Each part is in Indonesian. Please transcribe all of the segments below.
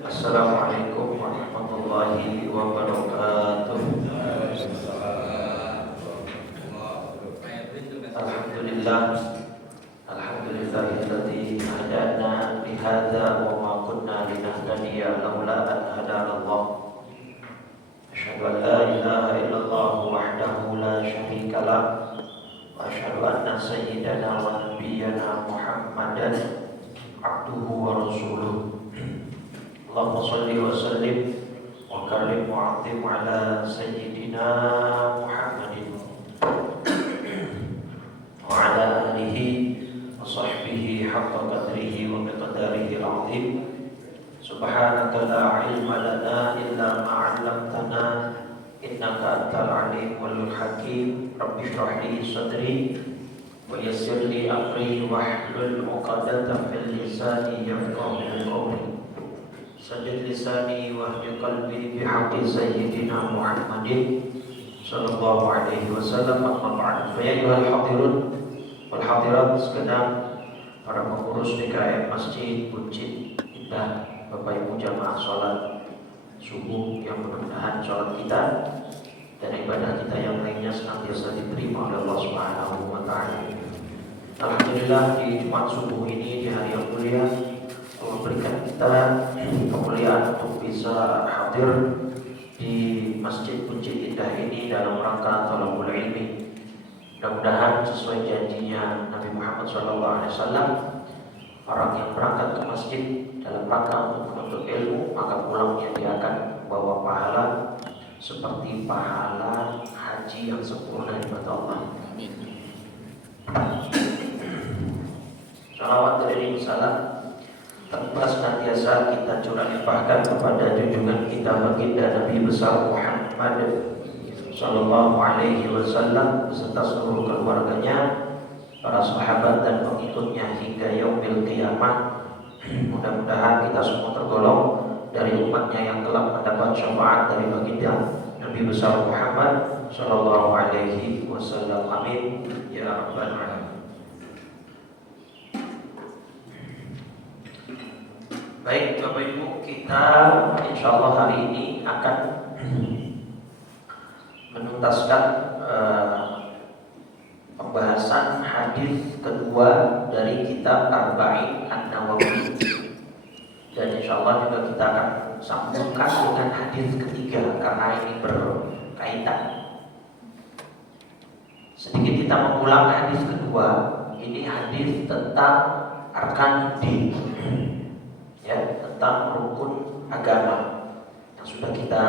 Assalamualaikum warahmatullahi wabarakatuh. Alhamdulillah, alhamdulillahilladzi hadana lihadza wa ma kunna linahtadiya laula an hadanallah. Asyhadu an la ilaha illallah wahdahu la syarika lah wa asyhadu anna sayyidana wa nabiyyana Muhammadan abduhu wa rasuluh. Allahumma salli wa sallim wa karim wa azim ala sayyidina Muhammadin wa ala alihi wa sahbihi haqqa qadrihi wa miqdarihi al-azim. Subhanaka la ilma lana illa ma 'allamtana innaka antal alimul hakim. Rabbi shrah li sadri wa yassir li amri wahlul 'uqdatam min lisani yafqahu qawli. Saddid lisani wahdi qalbi bihaqqi sayyidina Muhammadin sallallahu alaihi wasallam. Amma ba'd. Fa ya ayyuhal hadirun wal hadirat sekalian, para pengurus DKM Masjid Buncit Indah, Bapak Ibu jamaah salat subuh yang mudah-mudahan salat kita dan ibadah kita yang lainnya senantiasa diterima oleh Allah Subhanahu wa taala. Alhamdulillah, di Jumat subuh ini, di hari yang mulia, Allah berikan kita kemuliaan untuk bisa hadir di Masjid Buncit Indah ini dalam rangka thalabul ilmi. Mudah-mudahan sesuai janjinya Nabi Muhammad SAW, orang yang berangkat ke masjid dalam rangka untuk menuntut ilmu, maka pulangnya dia akan membawa pahala seperti pahala haji yang sempurna di mata Allah. Amin. Salawat dari salam tanpa senantiasa kita curahkan kepada junjungan kita baginda Nabi besar Muhammad sallallahu alaihi wasallam beserta seluruh keluarganya, para sahabat dan pengikutnya hingga yaumil qiyamah. Mudah-mudahan kita semua tergolong dari umatnya yang telah mendapat syafaat dari baginda Nabi besar Muhammad sallallahu alaihi wasallam. Amin ya rabbal alamin. Baik Bapak Ibu, kita insyaallah hari ini akan menuntaskan pembahasan hadis kedua dari kitab Arba'in An-Nawawi, dan insyaallah juga kita akan sambungkan dengan hadis ketiga karena ini berkaitan. Sedikit kita mengulang hadis kedua, ini hadis tentang arkanuddin, ya, tentang rukun agama yang sudah kita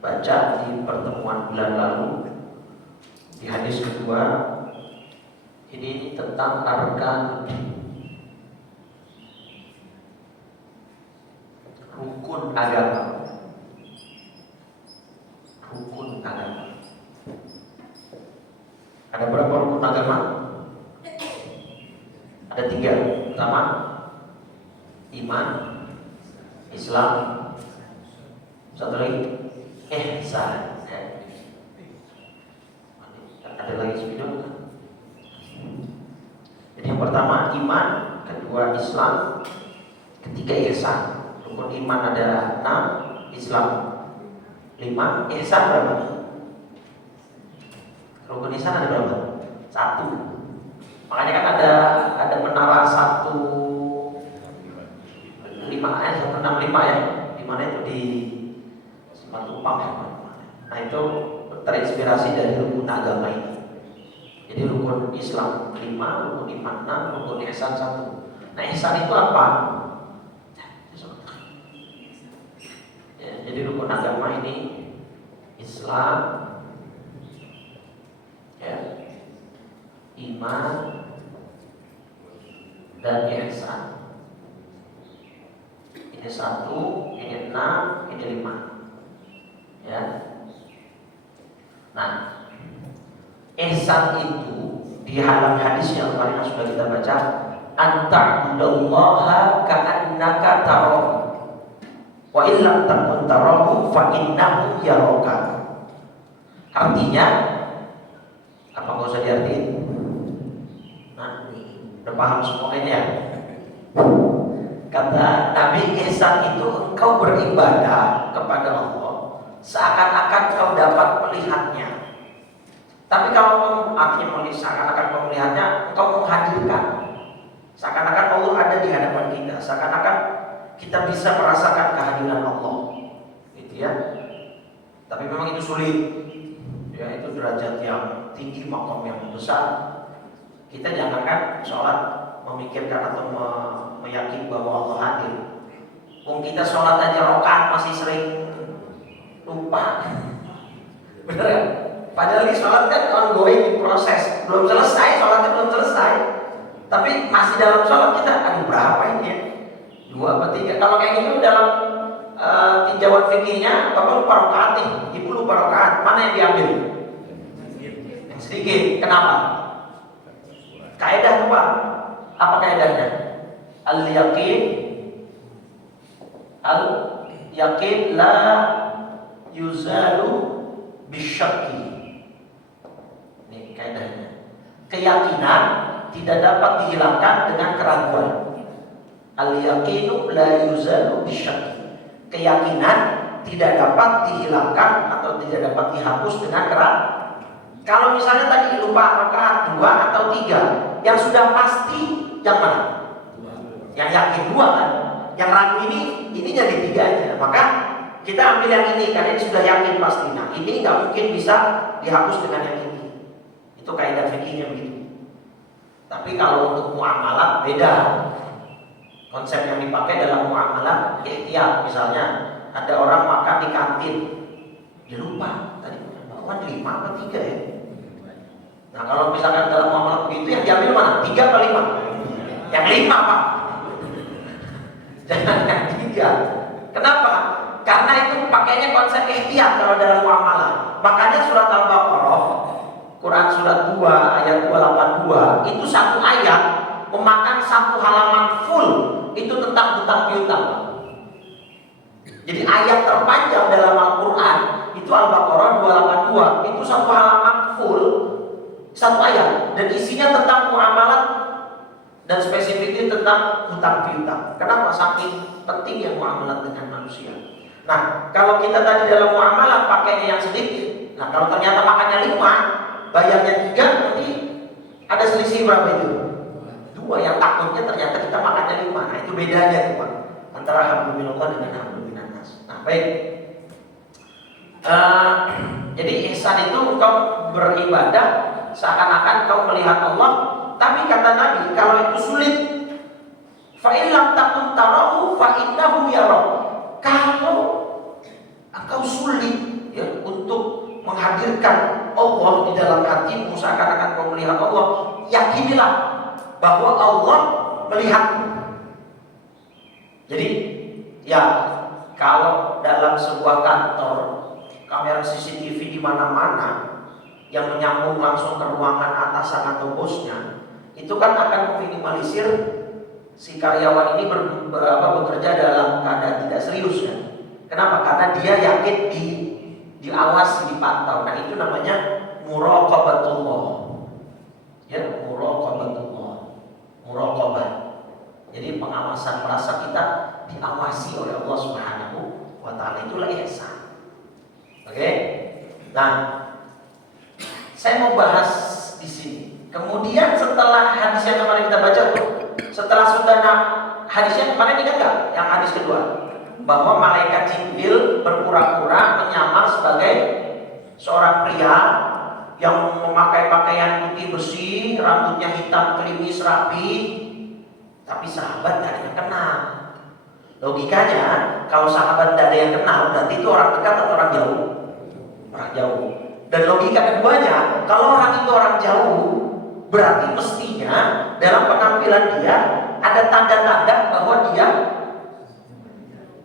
baca di pertemuan bulan lalu. Di hadis kedua ini tentang arkanuddin, rukun agama. Rukun agama. Ada berapa rukun agama? Ada 3. Pertama, iman, Islam, satu lagi ihsan. Ada lagi spidol kan? Jadi yang pertama iman, kedua Islam, ketiga ihsan. Rukun iman ada 6, Islam 5, ihsan berapa? Rukun ihsan ada berapa? 1. Makanya kan ada menara 165 ya, di mana itu di Simatupang ya. Nah itu terinspirasi dari rukun agama ini. Jadi rukun Islam 5, rukun iman 6, rukun ihsan 1. Nah ihsan itu apa? Ya, jadi rukun agama ini Islam, ya, iman dan ihsan. Ini 1, ini 6, ini 5. Ya. Nah, ihsan itu di dalam hadis yang kemarin sudah kita baca, anta'budallaha ka'annaka tarahu wa illam takun tarahu fa innahu yaraka. Artinya apa, enggak usah diartiin. Nah, udah paham semua ini ya? Kata Nabi, ihsan itu engkau beribadah kepada Allah seakan-akan kau dapat melihatnya. Tapi kalau kamu artinya seakan-akan kau melihatnya, engkau menghadirkan. Seakan-akan Allah ada di hadapan kita, seakan-akan kita bisa merasakan kehadiran Allah. Gitu ya. Tapi memang itu sulit. Ya, itu derajat yang tinggi, makom yang besar. Kita jangankan sholat memikirkan atau meyakini bahwa Allah hadir. Kita sholat aja rakaat masih sering lupa. Bener ya? Padahal di sholat kan ongoing proses, belum selesai, sholatnya belum selesai. Tapi masih dalam sholat kita, aduh berapa ini ya? 2 atau 3. Kalau kayak gitu dalam tinjauan fikihnya, Bapak lupa rakaat nih, Ibu lupa rakaat, mana yang diambil? Yang sedikit. Kenapa? Kaidah lupa. Apa kaidahnya? Al-yakin la yuzalu bisyakki. Ini kaidahnya. Keyakinan tidak dapat dihilangkan dengan keraguan. Al-yakinu la yuzalu bisyakki. Keyakinan tidak dapat dihilangkan atau tidak dapat dihapus dengan keraguan. Kalau misalnya tadi lupa rakaat 2 atau 3, yang sudah pasti yang mana? Yang yakin 2 kan? Yang ragu ini jadi 3 aja. Maka kita ambil yang ini karena ini sudah yakin pasti. Nah, ini nggak mungkin bisa dihapus dengan yang ini. Itu kaidah fikihnya begitu. Tapi kalau untuk muamalah beda. Konsep yang dipakai dalam muamalah ihtiyat. Misalnya ada orang makan di kantin, dia lupa tadi bawa 5 atau 3 ya. Nah kalau misalkan dalam muamalah begitu yang diambil mana? 3 atau 5? Yang 5 Pak. Jangan yang 3. Kenapa? Karena itu pakainya konsep ihtiyat kalau dalam muamalah. Makanya surat Al-Baqarah, Quran surat 2 ayat 282 itu satu ayat memakan 1 halaman full. Itu tentang hutang piutang. Jadi ayat terpanjang dalam Al-Quran itu Al-Baqarah 282 itu 1 halaman full, 1 ayat, dan isinya tentang muamalah dan spesifiknya tentang hutang piutang. Kenapa? Saking pentingnya muamalah dengan manusia. Nah, kalau kita tadi dalam muamalah pakainya yang sedikit, nah kalau ternyata makannya 5, bayarnya 3, nanti ada selisih berapa itu? 2, yang takutnya ternyata kita makannya 5. Nah itu bedanya tuh Pak, antara hablum minallah dengan hablum minannas. Nah baik, jadi ihsan itu engkau beribadah seakan-akan kau melihat Allah. Tapi kata Nabi, kalau itu sulit, fa in lam takun tarahu fa innahu yarah. Kalau engkau sulit ya untuk menghadirkan Allah di dalam hatimu seakan-akan kau melihat Allah, yakinilah bahwa Allah melihatmu. Jadi ya kalau dalam sebuah kantor kamera CCTV di mana-mana yang menyambung langsung ke ruangan atasan atau bosnya, itu kan akan meminimalisir si karyawan ini bekerja dalam keadaan tidak serius kan. Kenapa? Karena dia yakin diawasi, dipantau. Nah itu namanya muraqabatullah. Ya, muraqabah. Jadi pengawasan, merasa kita diawasi oleh Allah Subhanahu wa taala, itulah ihsan. Oke? Nah, saya mau bahas di sini. Kemudian setelah hadis yang kemarin kita baca, setelah sudah hadisnya kemarin ingat nggak? Yang hadis kedua, bahwa malaikat Jibril berpura-pura menyamar sebagai seorang pria yang memakai pakaian putih bersih, rambutnya hitam klimis rapi, tapi sahabat tidak ada yang kenal. Logikanya, kalau sahabat tidak ada yang kenal, berarti itu orang dekat atau orang jauh? Orang jauh. Dan logika keduanya, kalau orang itu orang jauh, berarti mestinya dalam penampilan dia ada tanda-tanda bahwa dia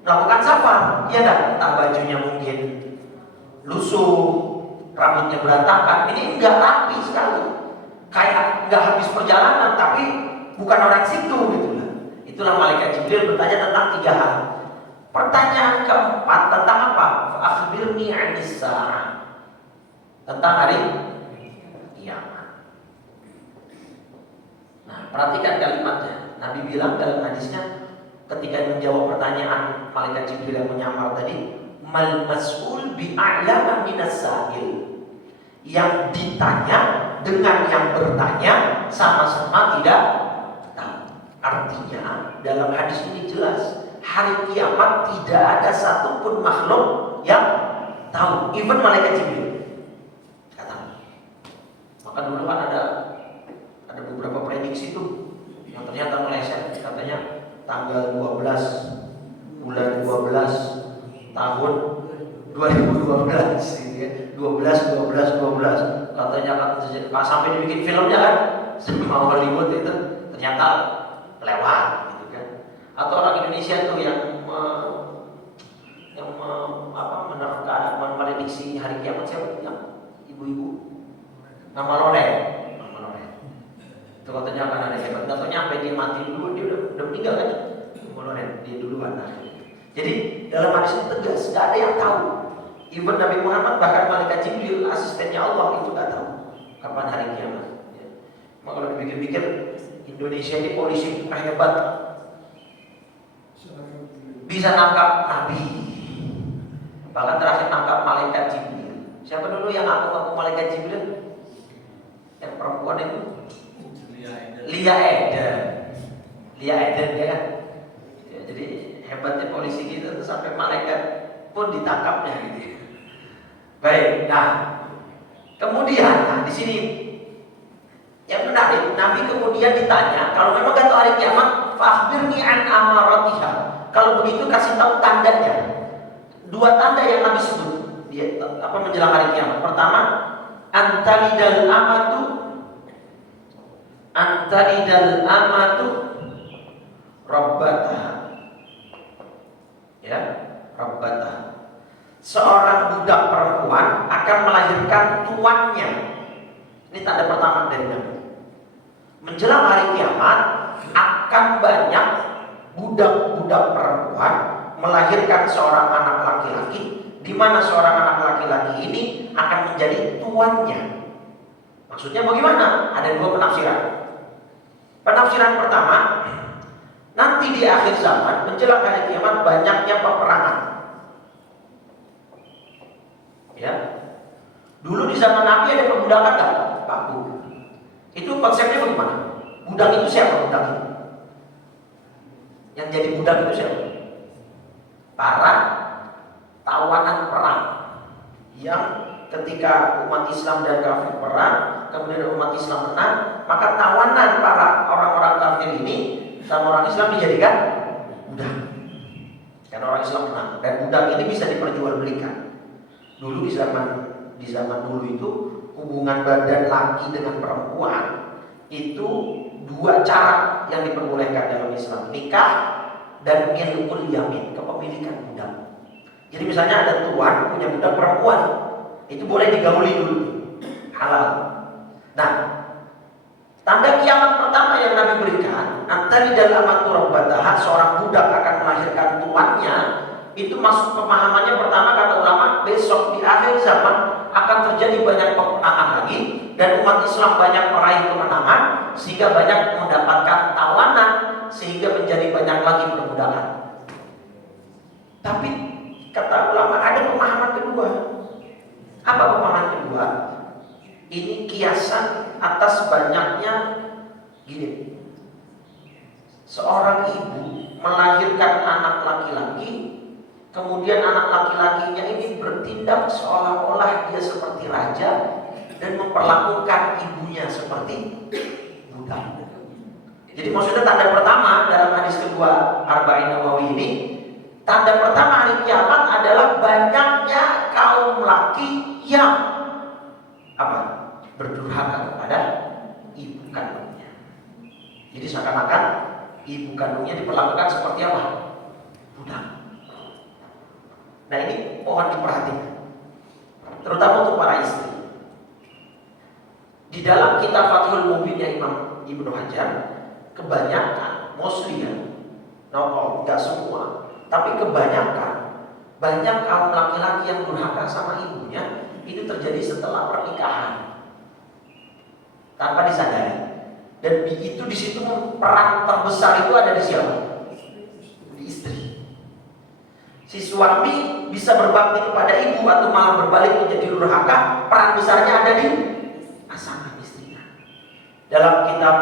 melakukan safar. Iya kan? Entah bajunya mungkin lusuh, rambutnya berantakan, ini enggak rapi sekali, kayak enggak habis perjalanan, tapi bukan orang situ gitu lah. Itulah malaikat Jibril bertanya tentang 3 hal. Pertanyaan keempat tentang apa? Akhbirni 'anis sa'ah. Tentang hari kiamat. Nah, perhatikan kalimatnya. Nabi bilang dalam hadisnya, ketika menjawab pertanyaan malaikat Jibril yang menyamar tadi, mal mas'ul bi'a'lama minas sa'il. Yang ditanya dengan yang bertanya sama-sama tidak tahu. Artinya dalam hadis ini jelas, hari kiamat tidak ada satupun makhluk yang tahu, even malaikat Jibril. Kata. Maka dulu kan ada beberapa prediksi tuh yang ternyata meleset, katanya tanggal 12 bulan 12 tahun 2012 gitu ya. 12 katanya akan terjadi. Sampai dibikin filmnya kan sama Hollywood itu, ternyata lewat gitu kan. Atau orang Indonesia tuh yang menerka memprediksi hari kiamat, siapa yang ibu-ibu? Nama Loren. Itu katanya akan ada hebat. Nggak tahu nyampe dia mati dulu, dia udah meninggal kan? Loren, dia duluan. Jadi dalam hadis ini tegas, nggak ada yang tahu. Even Nabi Muhammad, bahkan malaikat Jibril, asistennya Allah, itu nggak tahu kapan hari kiamat. Ya. Maka kalau dipikir-pikir, Indonesia ini polisi hebat, bisa nangkap Nabi, bahkan terakhir nangkap malaikat Jibril. Siapa dulu yang ngaku malaikat Jibril? Yang perempuan itu? Lia Eden ya kan? Ya, jadi hebatnya polisi kita tuh sampai malaikat pun ditangkapnya gitu. Baik, nah kemudian di sini yang menarik, Nabi kemudian ditanya, kalau memang gak tahu hari kiamat, fa'akhbirni an amaratiha. Kalau begitu kasih tahu tandanya. Dua tanda yang Nabi sebut dia menjelang hari kiamat. Pertama, antalidal amatu rabbataha. Ya, rabbataha. Seorang budak perempuan akan melahirkan tuannya. Ini tanda pertama dari Nabi. Menjelang hari kiamat akan banyak budak-budak perempuan melahirkan seorang anak laki-laki, di mana seorang anak laki-laki ini akan menjadi tuannya. Maksudnya bagaimana? Ada dua penafsiran. Penafsiran pertama, nanti di akhir zaman menjelang hari kiamat banyaknya peperangan. Ya, dulu di zaman Nabi ada perbudakan nggak? Paku. Itu konsepnya bagaimana? Budak itu siapa budak itu? Yang jadi budak itu siapa? Para tawanan perang yang ketika umat Islam dan kafir perang, kemudian umat Islam menang, maka tawanan para orang-orang kafir ini sama orang Islam dijadikan budak. Karena orang Islam menang dan budak ini bisa diperjualbelikan. Dulu di zaman dulu itu hubungan badan laki dengan perempuan itu dua cara yang diperbolehkan dalam Islam, nikah dan milkul yamin, kepemilikan budak. Jadi misalnya ada tuan punya budak perempuan, itu boleh digauli dulu, halal. Nah, tanda kiamat pertama yang Nabi berikan, antari dalam atur bataha, seorang budak akan melahirkan tuannya. Itu masuk pemahamannya pertama, kata ulama, besok di akhir zaman akan terjadi banyak peperangan lagi dan umat Islam banyak meraih kemenangan sehingga banyak mendapatkan tawanan sehingga menjadi banyak lagi perbudakan. Tapi kata ulama ada pemahaman kedua. Apa pemahaman kedua? Ini kiasan atas banyaknya gini. Seorang ibu melahirkan anak laki-laki, kemudian anak laki-lakinya ini bertindak seolah-olah dia seperti raja dan memperlakukan ibunya seperti budak. Jadi maksudnya tanda pertama dalam hadis kedua Arba'in Nawawi ini, tanda pertama hari kiamat adalah banyaknya kaum laki yang berdurhaka kepada ibu kandungnya. Jadi seakan-akan ibu kandungnya diperlakukan seperti apa? Budak. Nah ini mohon diperhatikan, terutama untuk para istri. Di dalam kitab Fathul Mubinnya Imam Ibnu Hajar, kebanyakan, mostly ya, tidak semua, tapi kebanyakan, banyak kaum laki-laki yang durhaka sama ibunya itu terjadi setelah pernikahan tanpa disadari. Dan itu di situ peran terbesar itu ada di siapa? di istri. Si suami bisa berbakti kepada ibu atau malah berbalik menjadi durhaka, peran besarnya ada di pasangan istrinya. Dalam kitab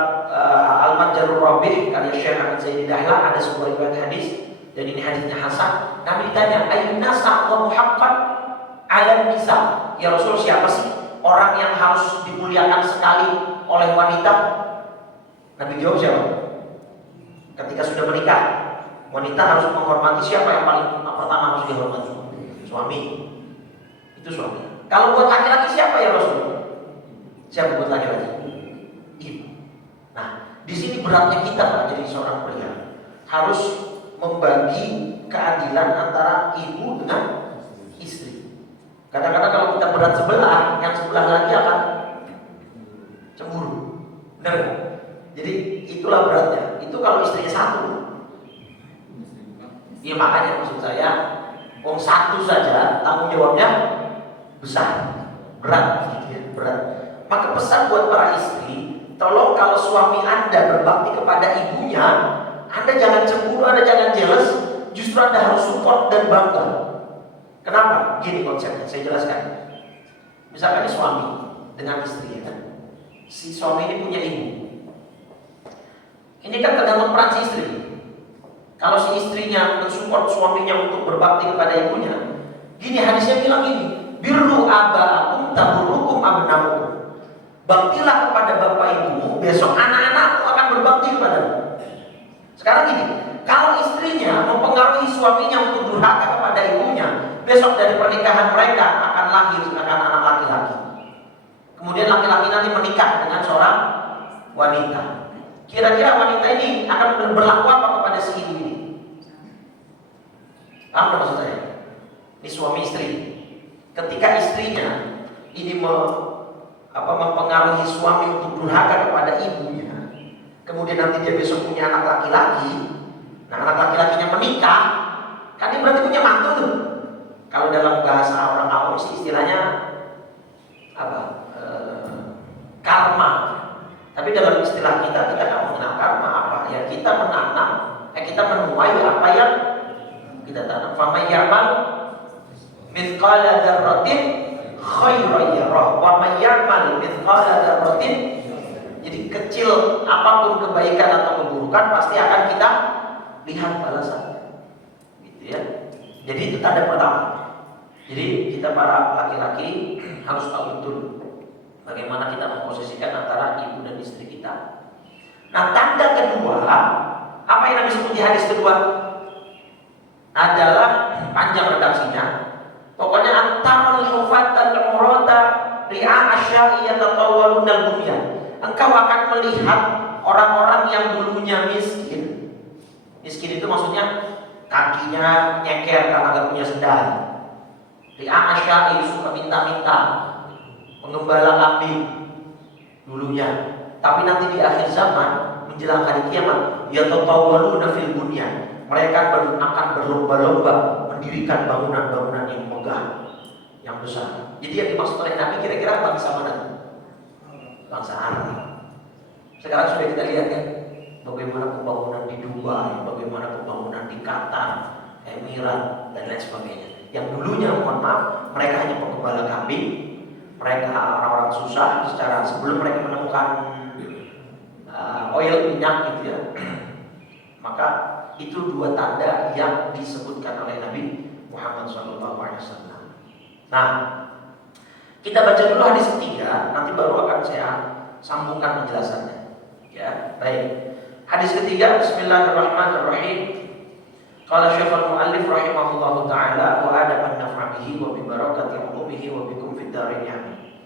Al-Majjarur Rabih karya Syekh Ahmad Zaidi Dahlan ada sebuah riwayat hadis, dan ini hadisnya hasan. Nabi ditanya, "Ayyun nas aqwamu haqqan 'alan nisa?" Ya Rasul, siapa sih orang yang harus dimuliakan sekali oleh wanita? Nabi jawab, siapa? Ketika sudah menikah, wanita harus menghormati siapa yang paling pertama harus dihormati? Suami. Itu suami. Kalau buat laki-laki siapa ya Rasul? Siapa buat laki-laki? Ibu. Nah, di sini beratnya kita Pak, jadi seorang pria harus membagi keadilan antara ibu dengan istri. Kadang-kadang kalau kita berat sebelah, yang sebelah lagi akan cemburu. Benar? Jadi itulah beratnya. Itu kalau istrinya satu. Ya makanya maksud saya, satu saja tanggung jawabnya besar, berat, gitu ya, berat. Maka pesan buat para istri, tolong kalau suami Anda berbakti kepada ibunya, Anda jangan cemburu, Anda jangan jealous, justru Anda harus support dan bangga. Kenapa? Gini konsepnya, saya jelaskan. Misalkan ini suami dengan istri, ya kan? Si suami ini punya ibu. Ini kan tergantung peran si istri. Kalau si istrinya mensupport suaminya untuk berbakti kepada ibunya, gini hadisnya bilang gini, birru aba'akum taburrukum abna'ukum. Baktilah kepada bapak ibumu, besok anak-anakmu akan berbakti kepadamu. Sekarang gini, kalau istrinya mempengaruhi suaminya untuk durhaka kepada ibunya, besok dari pernikahan mereka akan lahir anak laki-laki. Kemudian laki-laki nanti menikah dengan seorang wanita. Kira-kira wanita ini akan berlaku apa kepada si ibu ini? Apa maksud saya? Ini suami istri. Ketika istrinya ini mempengaruhi suami untuk durhaka kepada ibunya, kemudian nanti dia besok punya anak laki-laki, nah anak laki-lakinya menikah, kan dia berarti punya mantu tuh. Kalau dalam bahasa orang awam sih istilahnya apa? Karma. Tapi dalam istilah kita nggak mengenal karma apa? Ya kita menanam, kita menuai apa yang kita tanam. Faman ya'mal mithqala dzarratin khairan yarah, wa man ya'mal mithqala dzarratin. Jadi kecil apapun kebaikan atau keburukan pasti akan kita lihat balasannya. Gitu ya. Jadi itu tanda pertama. Jadi kita para laki-laki harus tahu betul bagaimana kita memposisikan antara ibu dan istri kita. Nah, tanda kedua, apa yang Nabi sebut di hadis kedua? Adalah panjang redaksinya. Pokoknya antamul hufat al-urata ri'a asya'i yatatawwalun al-bunyan. Engkau akan melihat orang-orang yang dulunya miskin. Miskin itu maksudnya kakinya nyeker karena gak punya sendal. Ri'a asya'i, suka minta-minta, pengembala kambing dulunya. Tapi nanti di akhir zaman menjelang hari kiamat, yatatawwaluna fil bunyan. Mereka akan berlomba-lomba mendirikan bangunan-bangunan yang megah, yang besar. Jadi yang dimaksud oleh Nabi kira-kira bangsa mana? Bangsa Arab. Sekarang sudah kita lihat ya, bagaimana pembangunan di Dubai, bagaimana pembangunan di Qatar, Emirat, dan lain sebagainya. Yang dulunya, mohon maaf, mereka hanya penggembala kambing, mereka orang-orang susah secara sebelum mereka menemukan oil minyak gitu ya. Maka itu dua tanda yang disebutkan oleh Nabi Muhammad SAW. Nah, kita baca dulu hadis ketiga, nanti baru akan saya sambungkan penjelasannya. Ya, baik. Hadis ketiga, Bismillahirrahmanirrahim. Qala Syekhul Mu'allif rahimahullahu taala wa adaban naf'abihi wa bi barakati ulumihi wa bikum fid darin amin.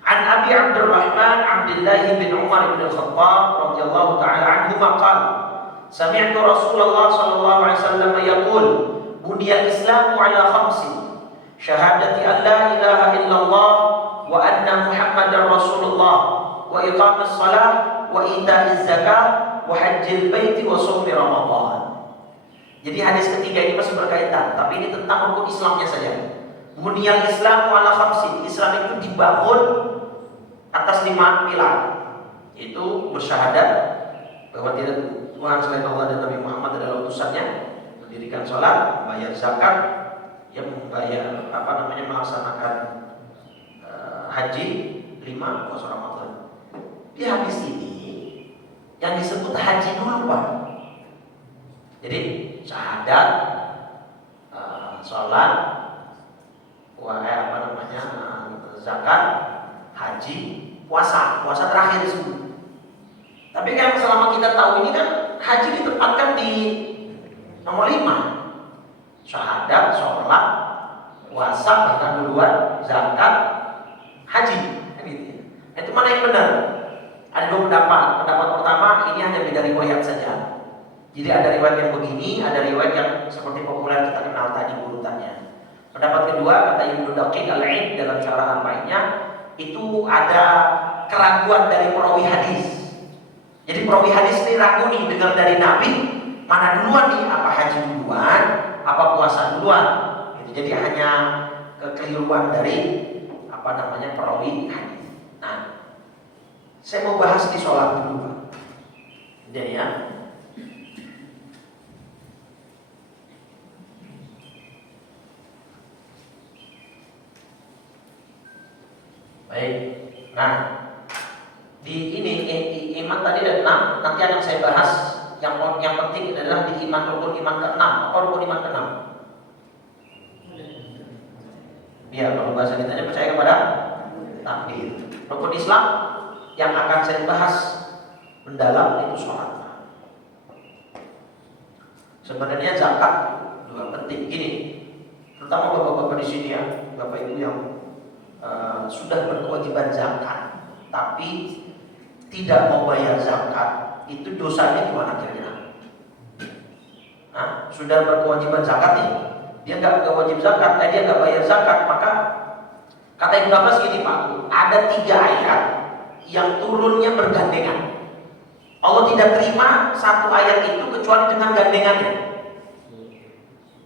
An Abi Abdurrahman Abdullah bin Umar bin Al-Khattab radhiyallahu taala anhuma qala sami'tu Rasulullah sallallahu alaihi wasallam yaqul buniyal Islamu ala khamsin syahadati an la ilaha illallah wa anna Muhammadar Rasulullah wa iqamis shalah wa ita'iz zakah wa hajjil baiti wa shaumi Ramadan. Jadi hadis ketiga ini masih berkaitan, tapi ini tentang rukun Islamnya saja. Buniyal Islamu ala khamsin. Islam itu dibangun atas 5 pilar, yaitu bersyahadat bahwa tidak Tuhan selain Allah dan Nabi Muhammad adalah utusannya, mendirikan sholat, membayar zakat, yang membayar melaksanakan haji 5 puasa Ramadan. Di hadis ini yang disebut haji dulu Pak. Jadi syahadat, sholat, zakat, haji, puasa terakhir disebut. Tapi kan selama kita tahu ini kan haji ditempatkan di nomor 5. Syahadat, sholat, puasa, bahkan duluan, zakat, haji. Gitu. Itu mana yang benar? Ada 2 pendapat. Pendapat pertama, ini hanya beda riwayat saja. Jadi ada riwayat yang begini, ada riwayat yang seperti populer kita kenal tadi urutannya. Pendapat kedua, kata Ibnu Daqiq Al-Aid dalam syarah Arba'innya, itu ada keraguan dari perawi hadis. Jadi perawi hadis ini ragu nih, dengar dari Nabi, mana duluan nih, apa haji duluan, apa puasa duluan. Gitu. Jadi hanya kekeliruan dari perawi hadis. Nah, saya mau bahas di sholat dulu Pak. Jadi ya. Baik. Nah, di iman tadi ada 6. Nanti akan saya bahas yang penting adalah di rukun iman ke-6. Apa rukun iman ke-6? Ya, kalau bahasa kitanya percaya kepada takdir. Rukun Islam yang akan saya bahas mendalam itu sholat. Sebenarnya zakat juga penting. Gini, terutama bapak-bapak di sini ya, bapak ibu yang sudah berkewajiban zakat, tapi tidak mau bayar zakat, itu dosanya gimana kira-kira? Nah, sudah berkewajiban zakat nih, dia nggak wajib zakat, dia nggak bayar zakat, maka kata Ibnu Abbas gini Pak, ada 3 ayat yang turunnya bergandengan. Allah tidak terima satu ayat itu kecuali dengan gandengannya.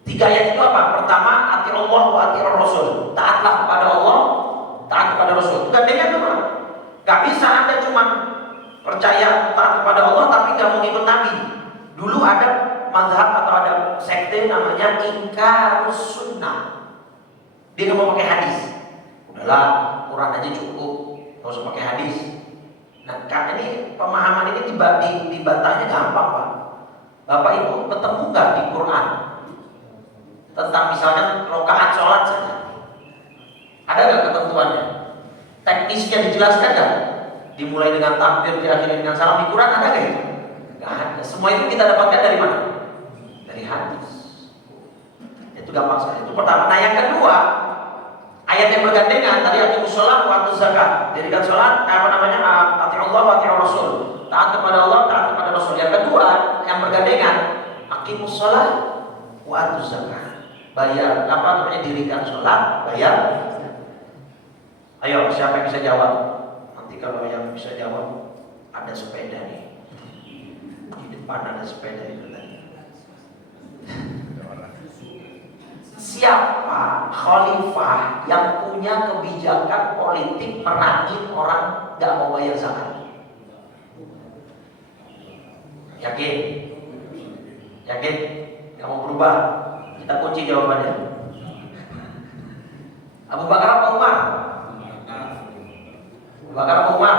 3 ayat itu apa? Pertama, ati Allah wa ati Rasul, taatlah kepada Allah, taat kepada Rasul. Gandengan itu Pak. Gak bisa Anda cuma percaya taat kepada Allah tapi gak mau ikut Nabi. Dulu ada mazhab atau ada sekte namanya Inkarus Sunnah. Dia gak mau pakai hadis. Udahlah, Quran aja cukup, gak usah pakai hadis. Nah, ini pemahaman ini dibantahnya gampang Pak. Bapak Ibu ketemu gak di Quran tentang misalnya rakaat sholat saja? Ada gak ketentuannya? Teknisnya dijelaskan gak? Dimulai dengan takbir, diakhiri dengan salam. Di Quran ada gak itu? Gak ada. Semua itu kita dapatkan dari mana? Dari hadis. Itu gampang sekali. Itu pertama. Nah yang kedua, ayat yang bergandengan tadi aqimus shalah wa atuz zakat. Dirikan sholat, ati Allah wa ati Rasul. Taat kepada Allah, taat kepada Rasul. Yang kedua, yang bergandengan aqimus shalah wa atuz zakat. Bayar dirikan sholat, bayar. Ayo, siapa yang bisa jawab? Nanti kalau yang bisa jawab, ada sepeda nih. Di depan ada sepeda itu tadi. Siapa khalifah yang punya kebijakan politik merangin orang gak mau bayar zakat? Yakin? Yakin? Gak mau berubah? Kita kunci jawabannya. Abu Bakar apa Umar? Abu Bakar apa Umar?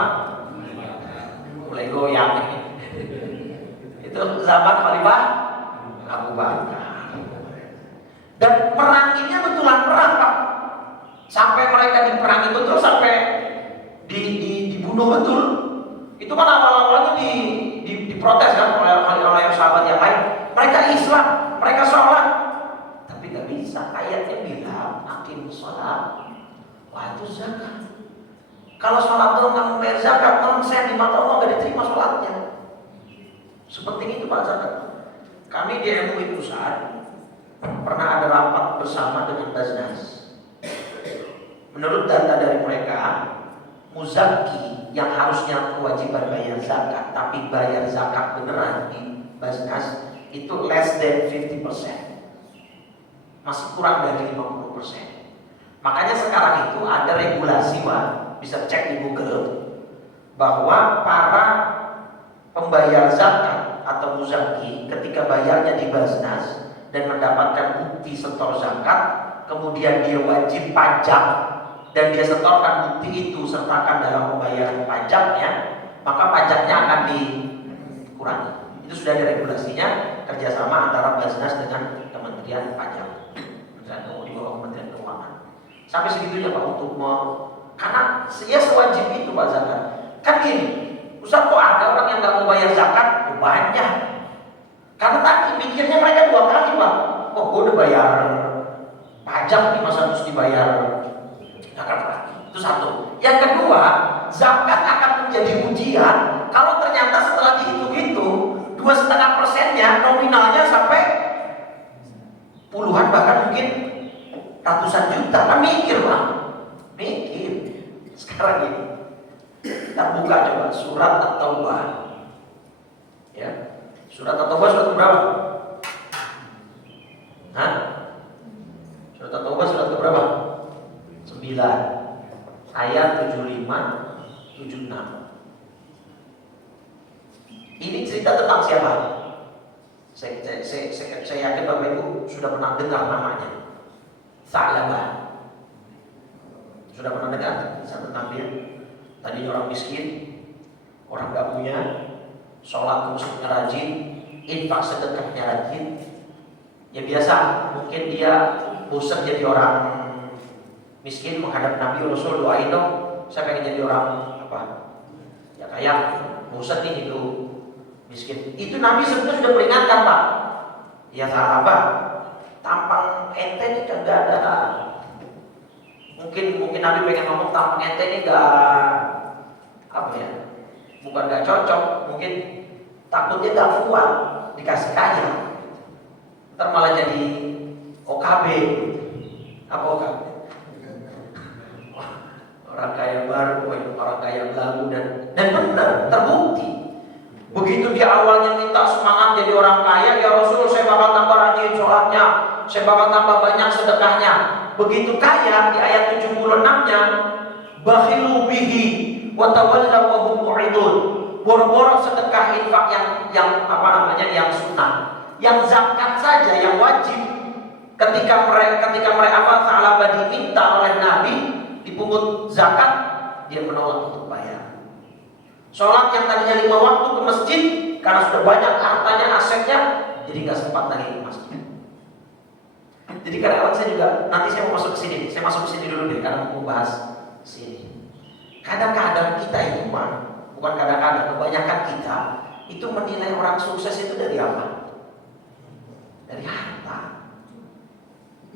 Mulai goyang. Itu zaman Khalifah Abu Bakar. Dan peranginnya betulan perang Pak. Sampai mereka diperangi betul, sampai dibunuh betul. Itu kan awal-awalnya diprotes kan oleh sahabat yang lain. Mereka Islam, mereka sholat. Gak bisa, ayatnya bilang aqimus shalah wa atuz zakat. Kalau sholat doang nggak membayar zakat, nonsen, di mata Allah nggak diterima sholatnya. Sepenting itu Pak zakat. Kami di MUI Pusat pernah ada rapat bersama dengan Basnas. Menurut data dari mereka, muzaki yang harusnya kewajiban bayar zakat tapi bayar zakat beneran di Basnas itu less than 50%. Masih kurang dari 50%. Makanya sekarang itu ada regulasi Pak, bisa cek di Google, bahwa para pembayar zakat atau muzaki ketika bayarnya di Basnas dan mendapatkan bukti setor zakat, kemudian dia wajib pajak dan dia setorkan bukti itu sertakan dalam pembayaran pajaknya, maka pajaknya akan dikurangi. Itu sudah ada regulasinya, kerjasama antara Basnas dengan Kementerian Pajak, di bawah Kementerian Keuangan. Sampai segitunya Pak untuk karena ya sewajib itu Pak zakat. Kan gini, Ustaz kok ada orang yang nggak mau bayar zakat? Banyak. Karena tadi mikirnya mereka dua kali Pak. Oh, gue udah bayar pajak nih, masa harus dibayar zakat lagi? Itu satu. Yang kedua, zakat akan menjadi ujian kalau ternyata setelah dihitung-hitung 2,5%-nya nominalnya sampai puluhan bahkan mungkin ratusan juta. Kan mikir Pak, mikir. Sekarang ini kita buka coba surat At-Taubah. Ya, surat At-Taubah surat berapa? Hah? Surat At-Taubah surat berapa? 9 ayat 75 76. Ini cerita tentang siapa? Saya yakin Bapak Ibu sudah pernah dengar namanya. Sa'labah. Sudah pernah dengar tentang dia? Tadinya orang miskin, orang gak punya, sholat musuhnya rajin, infak sedekahnya rajin. Ya biasa, mungkin dia bosan jadi orang miskin menghadap Nabi Rasul, doain dong, saya pengen jadi orang apa? Ya kayak bosan nih hidup miskin. Itu Nabi sebetulnya sudah peringatkan Pak. Ya sahabat, tampang ente nih kagak ada. Mungkin Nabi pengen ngomong tampang ente nih gak apa ya? Bukan gak cocok, mungkin takutnya gak kuat dikasih kaya. Ntar malah jadi OKB. Apa OKB? Orang kaya baru, orang kaya belagu dan benar terbukti. Begitu dia awalnya minta semangat jadi orang kaya, ya Rasul saya bakal tambah rajin sholatnya, saya bakal tambah banyak sedekahnya. Begitu kaya di ayat 76-nya, bakhilu bihi wa tawallaw wa hum mu'ridun. Boro-boro sedekah infak yang apa namanya yang sunnah, yang zakat saja yang wajib. Ketika mereka Sa'labah diminta oleh Nabi dipungut zakat, dia menolak untuk bayar. Sholat yang tadinya 5 waktu ke masjid karena sudah banyak hartanya, asetnya, jadi nggak sempat lagi ke masjid. Jadi karyawan saya juga, nanti saya mau masuk ke sini. Saya masuk ke sini dulu deh karena mau bahas sini. Kadang-kadang kita itu bukan kadang-kadang, kebanyakan kita itu menilai orang sukses itu dari apa? Dari harta.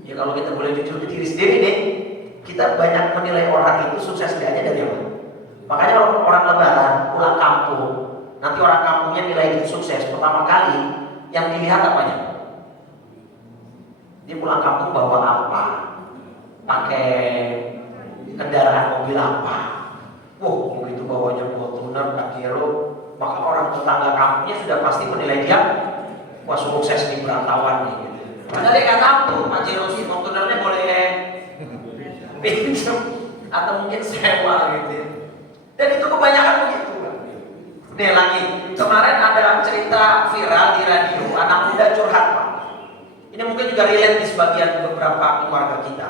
Ya kalau kita boleh jujur ke diri sendiri nih, kita banyak menilai orang itu sukses dia aja dari apa? Makanya orang lebaran pulang kampung, nanti orang kampungnya nilai itu sukses pertama kali, yang dilihat apanya? Dia pulang kampung bawa apa? Pakai kendaraan mobil apa? Wah, begitu bawanya Fortuner, Pajero, maka orang tetangga kampungnya sudah pasti menilai dia wah sukses di perantauan nih. Gitu. Padahal dia nggak tahu tuh Pajero si Fortunernya boleh pinjam atau mungkin sewa gitu. Dan itu kebanyakan begitu. Nih lagi, kemarin ada cerita viral di radio, anak muda curhat Pak. Ini mungkin juga relate di sebagian beberapa keluarga kita.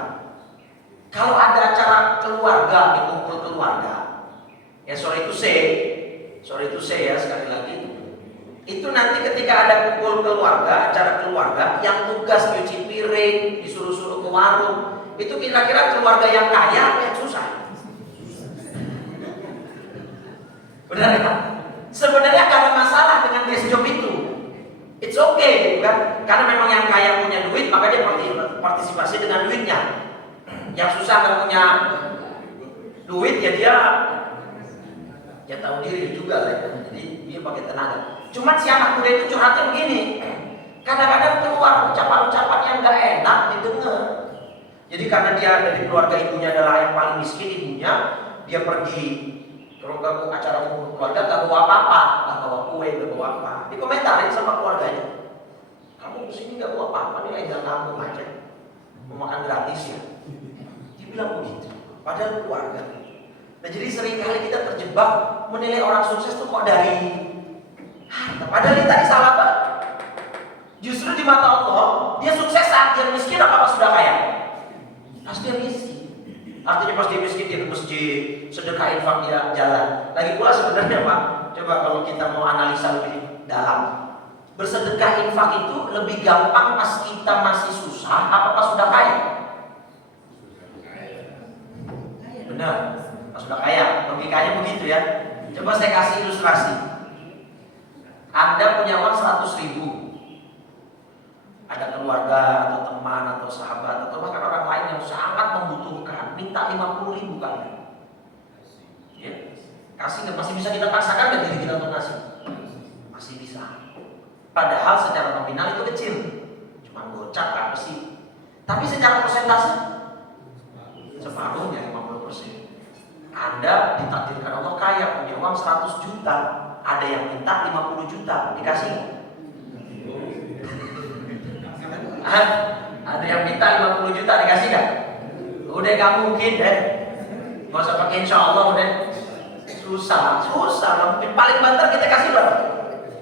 Kalau ada acara keluarga, kumpul keluarga, ya sorry to say ya sekali lagi. Itu nanti ketika ada kumpul keluarga, acara keluarga, yang tugas cuci piring, disuruh-suruh ke warung, itu kira-kira keluarga yang kaya apa yang susah? Benar ya? Sebenarnya gak ada masalah dengan desk job itu. It's okay, kan? Karena memang yang kaya punya duit, maka dia partisipasi dengan duitnya. Yang susah gak punya duit, ya dia tahu diri juga lah. Jadi dia pakai tenaga. Cuman si anak muda itu curhatnya begini. Kadang-kadang keluar ucapan-ucapan yang gak enak didengar. Jadi karena dia dari keluarga ibunya adalah yang paling miskin ibunya, dia pergi ke acara keluarga gak bawa apa-apa, gak bawa kue, gak bawa apa. Dikomentarin sama keluarganya. Kamu kesini gak bawa apa-apa, nih tinggal kampung aja, mau makan gratis ya. Dia bilang begitu. Padahal keluarga. Nah jadi seringkali kita terjebak menilai orang sukses tuh kok dari harta. Padahal ini tadi salah Pak. Justru di mata Allah, dia sukses saat dia miskin apa pas sudah kaya? Pas dia miskin. Artinya pas dia miskin dia ke masjid, sedekah infak dia jalan. Lagi pula sebenarnya Pak, coba kalau kita mau analisa lebih dalam, bersedekah infak itu lebih gampang pas kita masih susah apa pas sudah kaya? Benar, pas sudah kaya. Logikanya begitu ya. Coba saya kasih ilustrasi. Anda punya uang 100.000. Ada keluarga atau teman atau sahabat atau bahkan orang lain yang sangat membutuhkan, minta 50.000 kali. Ya, kasih nggak? Masih bisa kita paksakan nggak diri kita untuk kasih? Masih bisa. Padahal secara nominal itu kecil, cuma gocap apa sih? Tapi secara persentase separuhnya 50%. Anda ditakdirkan Allah kaya, punya uang 100 juta, ada yang minta 50 juta, dikasih nggak? Ada yang minta 50 juta dikasih gak? Udah gak mungkin deh. Gak usah pakai insya Allah udah. Susah gak mungkin. Paling banter kita kasih berapa?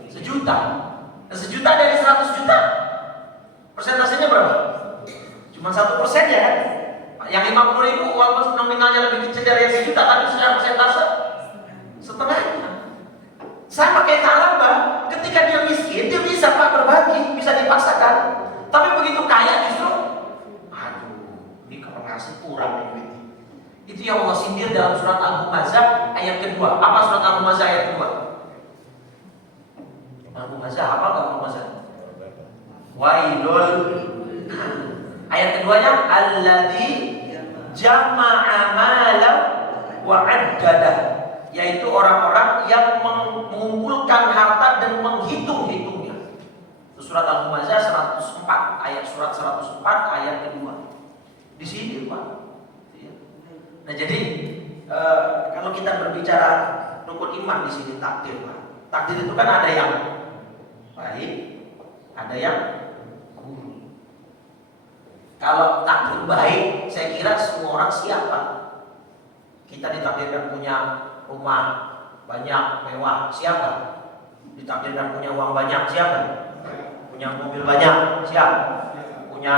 1 juta. Nah, 1 juta dari 100 juta persentasenya berapa? Cuma 1% ya kan? Yang 50.000 walaupun nominalnya lebih kecil dari yang 1 juta, tapi secara persentase setengahnya. Saya pakai cara Mbak, ketika dia miskin dia bisa Pak berbagi, bisa dipaksakan. Tapi begitu kaya justru, aduh, ini kalau ngasih kurang duit. Itu yang Allah sindir dalam surat Al-Humazah ayat kedua. Apa surat Al-Humazah ayat kedua? Al-Humazah, apa Al-Humazah? Wailul. Ayat keduanya, alladzi jama'a malam wa 'addadah, yaitu orang-orang yang mengumpulkan harta dan menghitung-hitungnya. Surat Al-Humazah 104, ayat surat 104 ayat kedua. Di sini Pak. Nah jadi kalau kita berbicara rukun iman di sini takdir Pak. Takdir itu kan ada yang baik, ada yang buruk. Kalau takdir baik, saya kira semua orang siap Pak. Kita ditakdirkan punya rumah banyak mewah, siapa? Ditakdirkan punya uang banyak, siapa? Punya mobil banyak, siap? Punya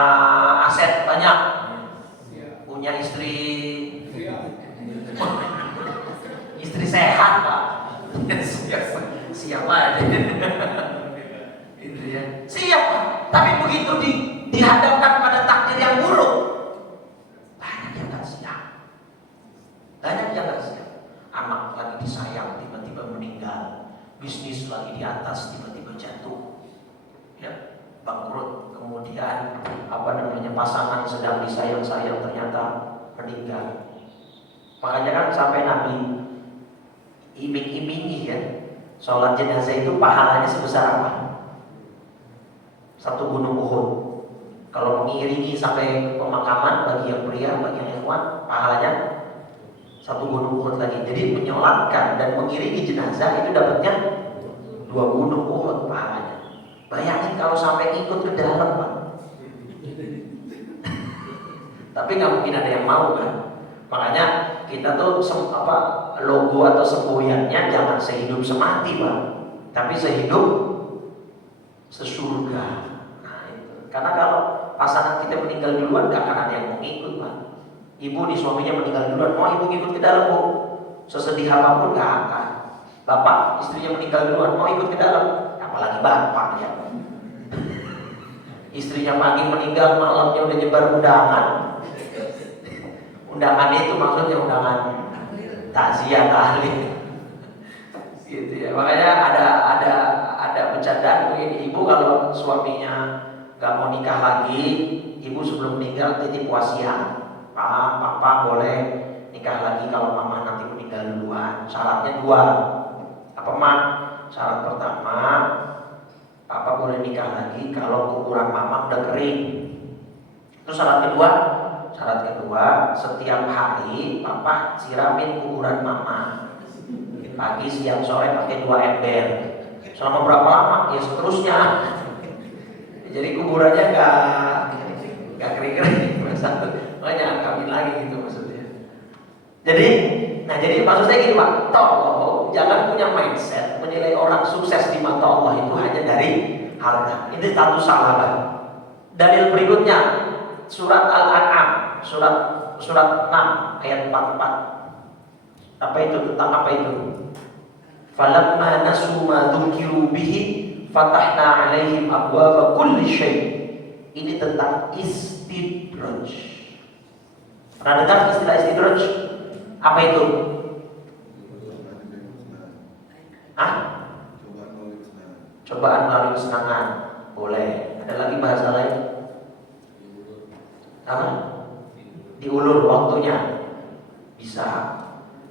aset banyak, punya istri sehat Pak. Siap aja. Gitu ya. Siap Pak. Tapi begitu dihadapkan pada takdir yang buruk, banyak yang nggak siap. Banyak yang nggak siap. Anak lagi disayang tiba-tiba meninggal, bisnis lagi di atas tiba-tiba jatuh. Ya, bangkrut, kemudian pasangan sedang disayang-sayang ternyata meninggal. Makanya kan sampai Nabi iming-imingi ya, sholat jenazah itu pahalanya sebesar apa? 1 gunung Uhud. Kalau mengiringi sampai pemakaman bagi yang pria, bagi yang ikhwan, pahalanya 1 gunung Uhud lagi. Jadi menyolatkan dan mengiringi jenazah itu dapatnya 2 gunung Uhud pahalanya. Bayangin kalau sampai ikut ke dalam Pak. Tapi nggak mungkin ada yang mau kan. Makanya kita tuh logo atau semboyannya jangan sehidup semati Pak, tapi sehidup sesurga. Nah, itu. Karena kalau pasangan kita meninggal duluan nggak akan ada yang mau ikut Pak. Ibu nih suaminya meninggal duluan, mau ibu ikut ke dalam Bu? Sesedih apapun nggak akan. Bapak istrinya meninggal duluan, mau ikut ke dalam? Apalagi bapak ya. Istrinya pagi meninggal, malamnya udah nyebar undangan. Undangan itu maksudnya undangan takziah tahlil. Gitu ya. Makanya ada bercandaan begini, ibu kalau suaminya gak mau nikah lagi, ibu sebelum meninggal titip wasiat. Pak, papa boleh nikah lagi kalau mama nanti meninggal duluan. Syaratnya 2. Apa Mak? Syarat pertama, papa boleh nikah lagi kalau kuburan mama udah kering. Terus syarat kedua, setiap hari papa siramin kuburan mama. Pagi, siang, sore pakai 2 ember. Selama berapa lama? Ya seterusnya. Jadi kuburannya nggak kering-kering. Makanya kawin lagi gitu maksudnya. Jadi maksud saya gini Pak, tolong jangan punya mindset menilai orang sukses di mata Allah itu hanya dari harta. Ini status sahabat. Dalil berikutnya surat Al-An'am, surat 6 ayat 44. Apa itu? Tentang apa itu? Falamma nasu ma dzukiru bihi fatahna 'alaihim abwaaba kulli syai'. Ini tentang istidraj. Pernah dengar istilah istidraj? Apa itu? Cobaan melalui kesenangan. Boleh. Ada lagi bahasa lain? Apa? Diulur waktunya. Bisa.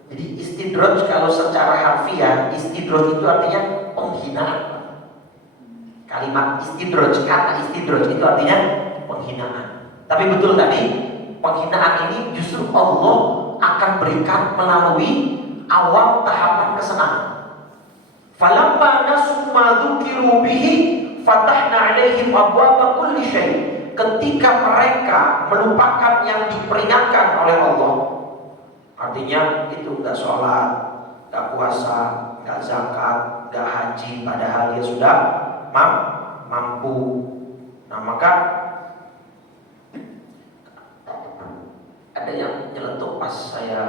Jadi istidraj kalau secara harfiah, istidraj itu artinya penghinaan. Kalimat istidraj, kata istidraj itu artinya penghinaan. Tapi betul tadi, penghinaan ini justru Allah akan berikan melalui awal tahapan kesenangan. Falamma nasu ma dzukiru bihi fatahna 'alaihim abwaaba kulli syai'. Ketika mereka melupakan yang diperingatkan oleh Allah, artinya itu enggak sholat, enggak puasa, enggak zakat, enggak haji, padahal dia sudah mampu. Nah, maka ada yang nyeletuk pas saya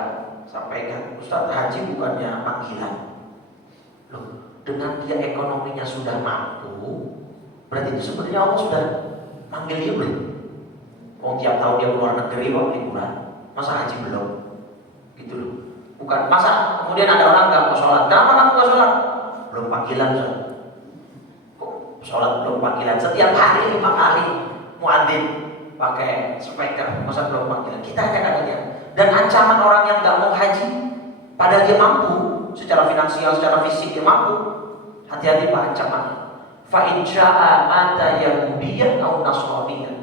sampaikan, Ustaz, haji bukannya panggilan. Loh, dengan dia ekonominya sudah mampu, berarti itu sebenarnya Allah sudah manggil dia belum? Oh, tiap tahun dia keluar negeri kok liburan, masa haji belum? Gitu loh. Bukan, masa kemudian ada orang nggak mau sholat, kenapa kamu nggak sholat? Belum panggilan, Ustaz. Kok sholat belum panggilan? Setiap hari 5 kali muadzin pakai speaker, masa belum panggilan? Kita hanya katanya. Dan ancaman orang yang nggak mau haji, padahal dia mampu secara finansial, secara fisik dia mampu. Hati-hati Pak ancamannya. Fa in syaa mata yahudiyan aw nasraniyan.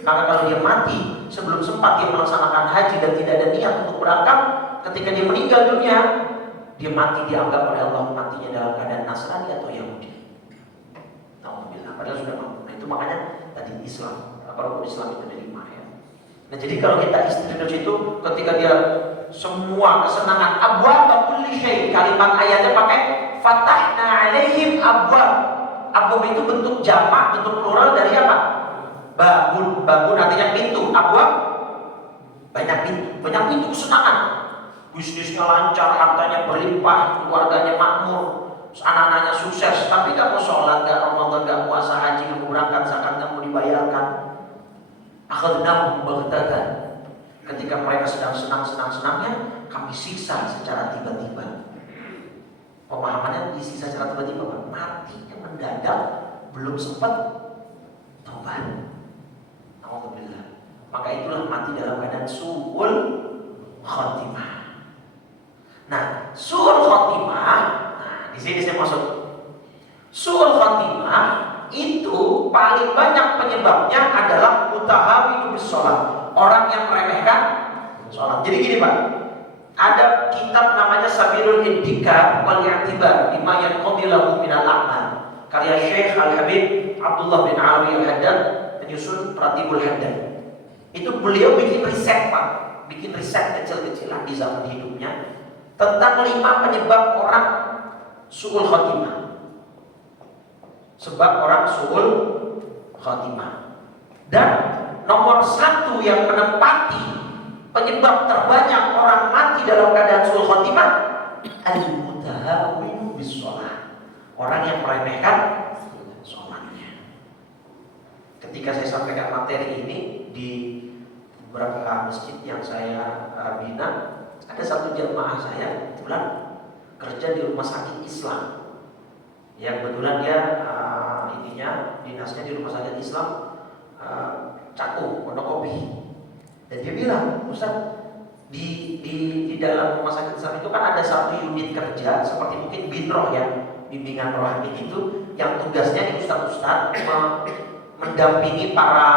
Maka kalau dia mati sebelum sempat dia melaksanakan haji dan tidak ada niat untuk berangkat, ketika dia meninggal dunia, dia mati dianggap oleh Allah matinya dalam keadaan Nasrani atau Yahudi. Alhamdulillah, padahal sudah mampu. Nah, itu makanya tadi Islam, rukun Islam itu ada 5 ya. Nah, jadi kalau kita istidraj itu ketika dia semua kesenangan abwaab kulli syai', kalimat ayatnya pakai fatahna 'alaihim abwaab. Abwaab itu bentuk jamak, bentuk plural dari apa? Babun. Babun artinya pintu. Abwaab banyak pintu kesenangan. Bisnisnya lancar, hartanya berlimpah, keluarganya makmur, anak-anaknya sukses, tapi gak mau sholat, gak Ramadan, gak puasa, haji, gak mau berangkat, zakat gak mau dibayarkan. Akhadnahum baghtatan. Ketika mereka sedang senang-senangnya, kami siksa secara tiba-tiba. Pemahamannya disiksa secara tiba-tiba, Pak. Matinya mendadak, belum sempat taubat. Alhamdulillah. Maka itulah mati dalam keadaan su'ul khotimah. Nah, su'ul khotimah, di sini saya masuk. Su'ul khotimah itu paling banyak penyebabnya adalah mutahawinu bis sholat. Orang yang meremehkan sholat. Jadi gini Pak, ada kitab namanya Sabilul Iddikar wal I'tibar bima yanqadi lahu minal a'mal. Karya Syekh Al-Habib Abdullah bin Alawi Al-Haddad menyusun Ratibul Haddad. Itu beliau bikin riset Pak, bikin riset kecil-kecilan di zaman hidupnya tentang 5 penyebab orang su'ul khotimah. Sebab orang su'ul khotimah. Dan nomor 1 yang menempati penyebab terbanyak orang mati dalam keadaan su'ul khotimah, al-mutahawwinu bis shalah. Orang yang meremehkan sholatnya. Ketika saya sampaikan materi ini di beberapa masjid yang saya bina, ada satu jamaah saya kebetulan kerja di rumah sakit Islam. Ya kebetulan dia dinasnya di rumah sakit Islam Cakung, Pondokopi. Dan dia bilang, Ustaz, di dalam rumah sakit Islam itu kan ada satu unit kerja seperti mungkin binroh ya, bimbingan rohani itu, yang tugasnya di ustaz-ustaz mendampingi para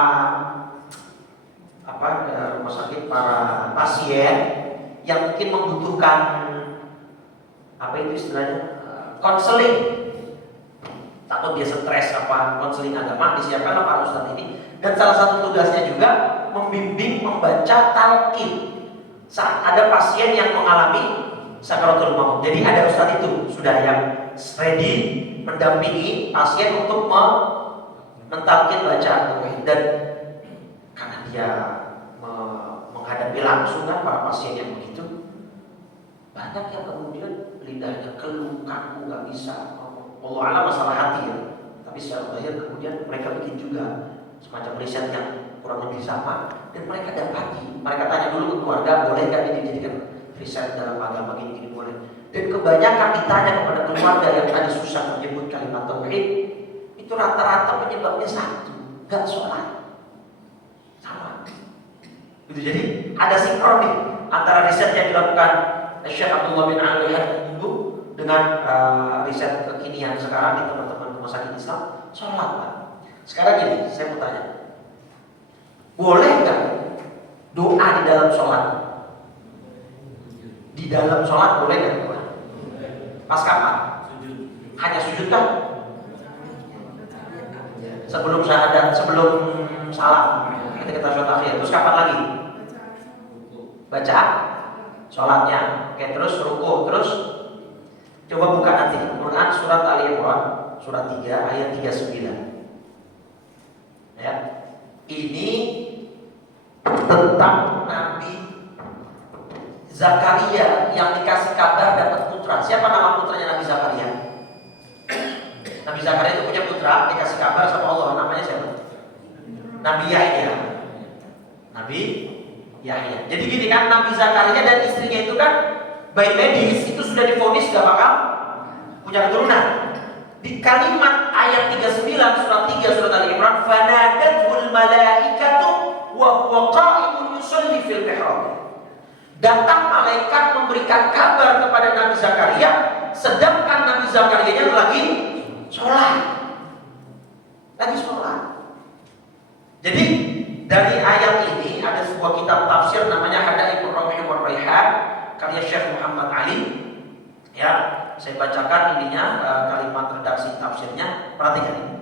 rumah sakit, para pasien yang mungkin membutuhkan konseling, takut dia stres konseling agama, disiapkan para ustaz ini. Dan salah satu tugasnya juga membimbing membaca talqin saat ada pasien yang mengalami sakaratul maut. Jadi ada ustaz itu sudah yang ready mendampingi pasien untuk mentalkin bacaan tauhid. Dan karena dia menghadapi langsung kan para pasien yang begitu, banyak yang kemudian lidahnya keluh, kaku, nggak bisa ngomong. Allah alam masalah hati ya. Tapi secara zahir kemudian mereka bikin juga semacam riset yang kurang lebih sama, dan mereka dapati, mereka tanya dulu ke keluarga, boleh nggak ini dijadikan riset dalam agama gini boleh. Dan kebanyakan ditanya kepada keluarga yang tadi susah menyebut kalimat tauhid, itu rata-rata penyebabnya satu, nggak sholat. Sama. Gitu. Jadi ada sinkron nih antara riset yang dilakukan Syekh Abdullah bin Al-Wahhab dulu dengan riset kekinian sekarang di teman-teman rumah sakit Islam. Sholat, Pak. Sekarang gini, saya mau tanya, boleh nggak doa di dalam sholat? Di dalam sholat boleh nggak doa? Pas kapan? Hanya sujud kan? Sebelum syahadat, sebelum salam, kita sholat akhir. Terus kapan lagi? Baca sholatnya. Oke, terus ruku, terus coba buka nanti Quran surat Ali Imran surat 3 ayat 39. Ya. Ini tentang Nabi Zakaria yang dikasih kabar dapat putra. Siapa nama putranya Nabi Zakaria? Nabi Zakaria itu punya putra, dikasih kabar sama Allah, namanya siapa? Nabi Yahya. Nabi Yahya. Jadi gini kan, Nabi Zakaria dan istrinya itu kan by medis itu sudah divonis gak bakal punya keturunan. Di kalimat ayat 39 surat 3 surat Al-Imran, fanadatul malaikatu wa huwa qa'imun yusalli fil mihrab. Datang malaikat memberikan kabar kepada Nabi Zakaria, sedangkan Nabi Zakaria lagi sholat. Lagi sholat. Jadi dari ayat ini ada sebuah kitab tafsir namanya Hada'iqur Rawhi war Raihan karya Syekh Muhammad Ali. Ya, saya bacakan ininya kalimat redaksi tafsirnya. Perhatikan ini.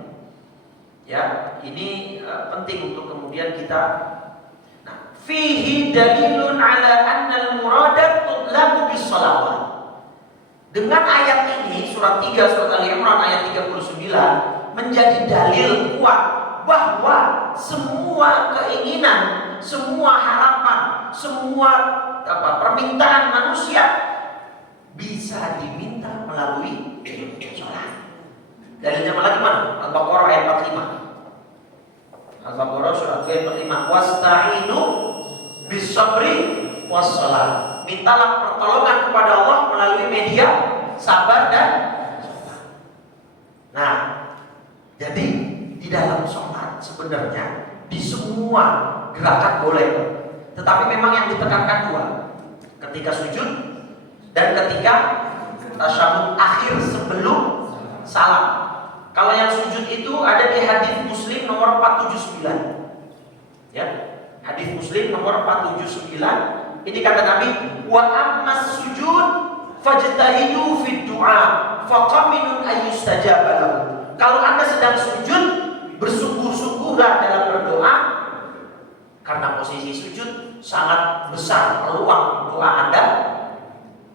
Ya, ini penting untuk kemudian kita. Fihi dalilun ala anna al-muradat tutlabu bis salawat. Dengan ayat ini surat 3 surat Al-Imran ayat 39 menjadi dalil kuat bahwa semua keinginan, semua harapan, semua permintaan manusia bisa diminta melalui sholat. Dalilnya lagi mana? Al-Baqarah ayat 45. Al-Baqarah surat 45. Wasta'inu bis-sabri was-shalah. Mintalah pertolongan kepada Allah melalui media sabar dan sholat. Nah, jadi di dalam sholat sebenarnya di semua gerakan boleh, tetapi memang yang ditekankan dua, ketika sujud dan ketika tasyahud akhir sebelum salam. Kalau yang sujud itu ada di hadis Muslim nomor 479. Ya, hadis Muslim nomor 479. Ini kata Nabi, wa ammas sujud fajtahidu fid du'a faqaminun ayyustajaba lahu. Kalau Anda sedang sujud, bersungguh-sungguhlah dalam berdoa, karena posisi sujud sangat besar peluang doa Anda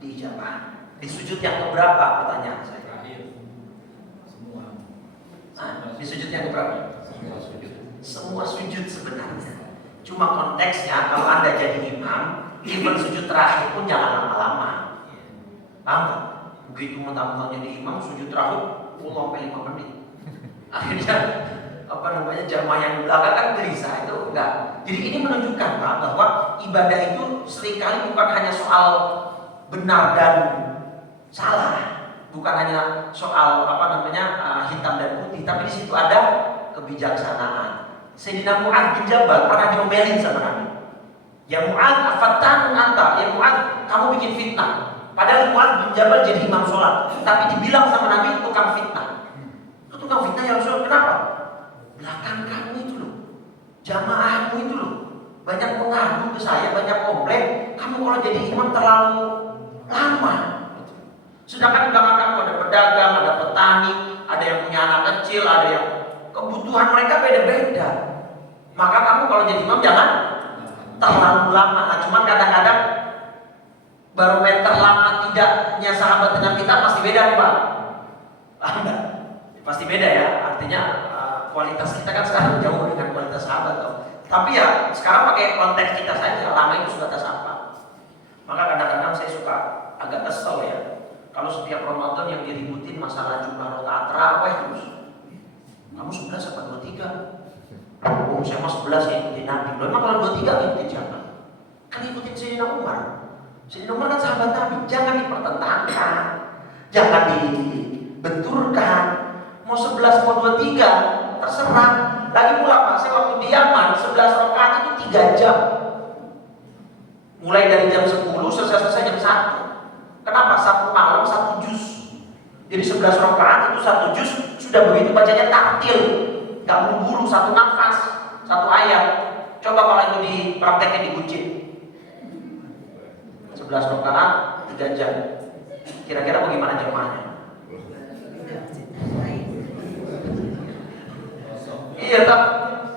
dijabah. Di sujud yang keberapa pertanyaan saya? Di sujud yang keberapa? Semua sujud sebenarnya. Cuma konteksnya kalau Anda jadi imam, even sujud terakhir pun jangan lama-lama. Paham? Begitu mentang-mentang jadi imam, sujud terakhir sampai 5 menit. Akhirnya jamaah yang belakang kan gelisah, itu enggak. Jadi ini menunjukkan bahwa ibadah itu seringkali bukan hanya soal benar dan salah. Bukan hanya soal hitam dan putih, tapi di situ ada kebijaksanaan. Sayyidina Mu'adz bin Jabal pernah diomelin sama Nabi. Ya Mu'adz, afattanun anta. Ya Mu'adz, kamu bikin fitnah. Padahal Mu'adz bin Jabal jadi imam sholat, tapi dibilang sama Nabi tukang fitnah. Itu tukang fitnah ya Rasul, kenapa? Belakang kamu itu loh, jamaahmu itu loh, banyak mengadu ke saya, banyak komplain. Kamu kalau jadi imam terlalu lama. Sedangkan belakang kamu ada pedagang, ada petani, ada yang punya anak kecil, ada yang kebutuhan mereka beda-beda. Maka kamu kalau jadi imam jangan terlalu lama. Nah, cuman kadang-kadang barometer lama tidaknya sahabat dengan kita pasti beda nih Pak. Paham nggak? Pasti beda ya. Artinya kualitas kita kan sekarang jauh dengan kualitas sahabat toh. Tapi ya sekarang pakai konteks kita saja. Lama itu sebatas apa? Maka kadang-kadang saya suka agak kesel ya. Kalau setiap Ramadan yang diributin masalah jumlah rakaat tarawih terus. Kamu 11 apa 23? Oh, saya mah 11 ya ikutin Nabi. Loh, emang kalau 23 ikutin siapa? Kan ikutin Sayyidina Umar. Sayyidina Umar kan sahabat Nabi. Jangan dipertentangkan. Jangan dibenturkan. Mau 11 mau 23 terserah. Lagi pula Pak, saya waktu di Yaman 11 rakaat itu 3 jam. Mulai dari jam 10 selesai jam 1. Kenapa? Satu malam 1 juz. Jadi 11 rakaat itu 1 juz, sudah begitu bacanya tartil, gak buru-buru, satu nafas, satu ayat. Coba kalau itu diprakteknya di Buncit 11 rakaat 3 jam. Kira-kira bagaimana jemaahnya? Iya, tak.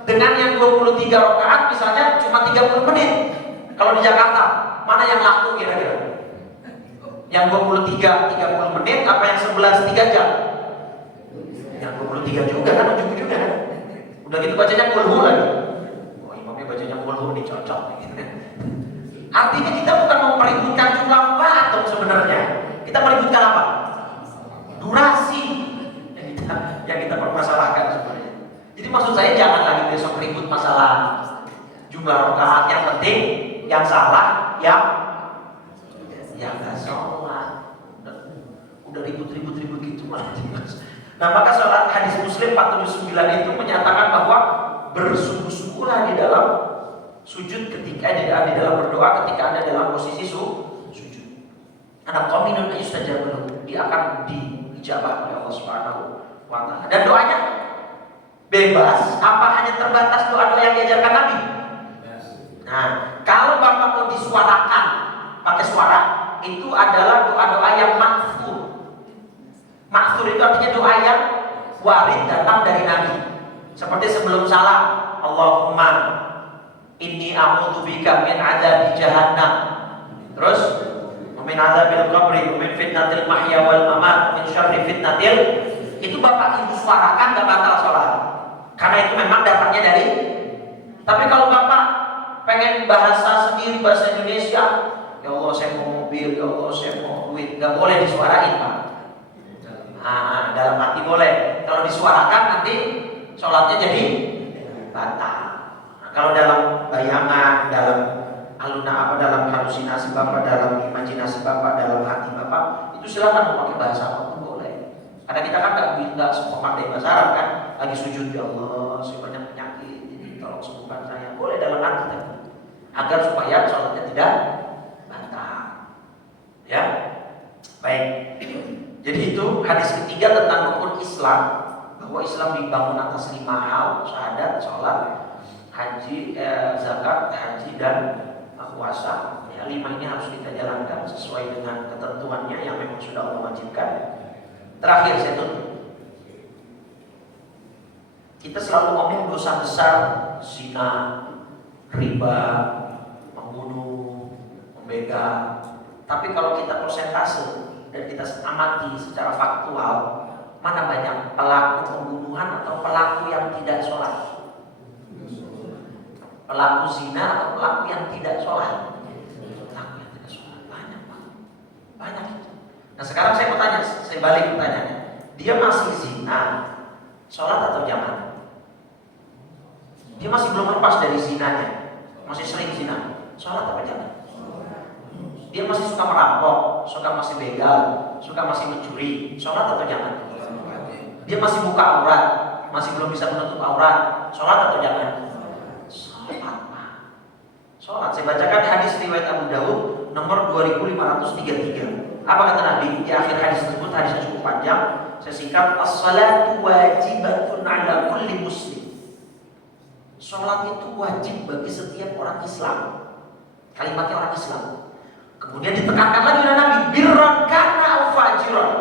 Dengan yang 23 rakaat misalnya cuma 30 menit. Kalau di Jakarta, mana yang laku kira-kira? Yang 23 30 menit apa yang 11 3 jam? Yang 23 juga kan ujung-ujungnya kan. Udah gitu bacanya kulhu lagi. Oh, imamnya bacanya kulhu nih cocok gitu. Artinya kita bukan mau meributkan jumlah rakaat sebenarnya. Kita meributkan apa? Durasi yang kita permasalahkan sebenarnya. Jadi maksud saya jangan lagi besok ribut masalah jumlah rakaat. Yang penting yang salah yang nggak sholat. Udah ribut gitu malah. Nah, maka sholat hadis Muslim 479 itu menyatakan bahwa bersungguh-sungguhlah di dalam sujud ketika di dalam berdoa ketika Anda dalam posisi sujud. Anak qaminun yustajab lahu, dia akan diijabah oleh Allah Subhanahu wa taala. Dan doanya bebas, apa hanya terbatas doa-doa yang diajarkan Nabi? Nah, kalau Bapak mau disuarakan pakai suara, itu adalah doa-doa yang maksur. Maksur itu artinya doa yang warid datang dari Nabi. Seperti sebelum salam, Allahumma inni a'udzubika min adzabi jahannam. Terus min adzabil qabri, min fitnatil mahya wal mamat, min syarri fitnatil. Itu Bapak ibu suarakan gak batal sholat. Karena itu memang datangnya dari. Tapi kalau Bapak pengen bahasa sendiri, bahasa Indonesia, ya Allah saya mau mobil, ya Allah saya mau duit, gak boleh disuarain Pak. Nah, dalam hati boleh. Kalau disuarakan nanti sholatnya jadi batal. Nah, kalau dalam bayangan, dalam dalam halusinasi Bapak, dalam imajinasi Bapak, dalam hati Bapak, itu silakan mau pakai bahasa apapun boleh. Karena kita kan nggak semua pandai bahasa Arab kan. Lagi sujud, ya Allah saya banyak penyakit, jadi tolong sembuhkan saya. Boleh dalam hati tapi agar supaya sholatnya tidak batal. Ya, baik. Jadi itu hadis ketiga tentang rukun Islam, bahwa Islam dibangun atas 5 hal: syahadat, sholat, haji, zakat, haji dan puasa. Ya, 5 ini harus kita jalankan sesuai dengan ketentuannya yang memang sudah Allah wajibkan. Terakhir saya tutup. Kita selalu ngomong dosa besar, zina, riba, membunuh, membegal. Tapi kalau kita persentase dan kita amati secara faktual, mana banyak pelaku pembunuhan atau pelaku yang tidak sholat? Pelaku zina atau pelaku yang tidak sholat? Pelaku yang tidak sholat banyak banget, banyak. Nah sekarang saya mau tanya, saya balik pertanyaannya. Dia masih zina, sholat atau jangan? Dia masih belum lepas dari zinanya, masih sering zina, sholat apa jangan? Dia masih suka merampok, suka masih begal, suka masih mencuri, sholat atau jangan? Dia masih buka aurat, masih belum bisa menutup aurat, sholat atau jangan? Sholat, Pak. Sholat. Saya bacakan hadis riwayat Abu Dawud nomor 2533. Apa kata Nabi? Di akhir hadis tersebut, hadisnya cukup panjang, saya singkat. As-salatu wajibatun ala kulli muslim. Sholat itu wajib bagi setiap orang Islam. Kalimatnya orang Islam. Kemudian ditekankan lagi oleh Nabi, birran kana au fajiran.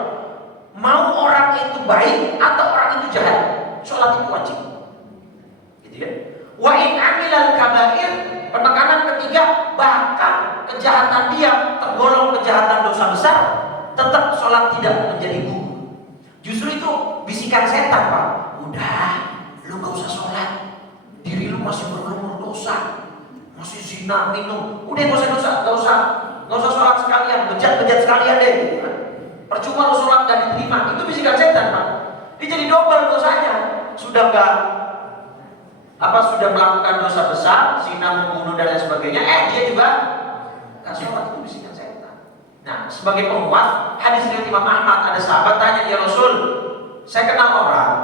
Mau orang itu baik atau orang itu jahat, sholat itu wajib. Gitu ya. Wa in amilal kabair, penekanan ketiga, bahkan kejahatan dia tergolong kejahatan dosa besar, tetap sholat tidak menjadi gugur. Justru itu bisikan setan, Pak. Udah, lu gak usah sholat, diri lu masih berlumur dosa, masih zina, minum. Udah gak usah sholat sekalian, bejat sekalian deh. Percuma lu sholat gak diterima. Itu bisikan setan, Pak. Dia jadi double dosanya. Sudah melakukan dosa besar, zina, membunuh dan lain sebagainya. Dia juga gak sholat. Itu bisikan setan. Nah, sebagai penguat hadis riwayat Imam Ahmad, ada sahabat tanya, ya Rasul, saya kenal orang,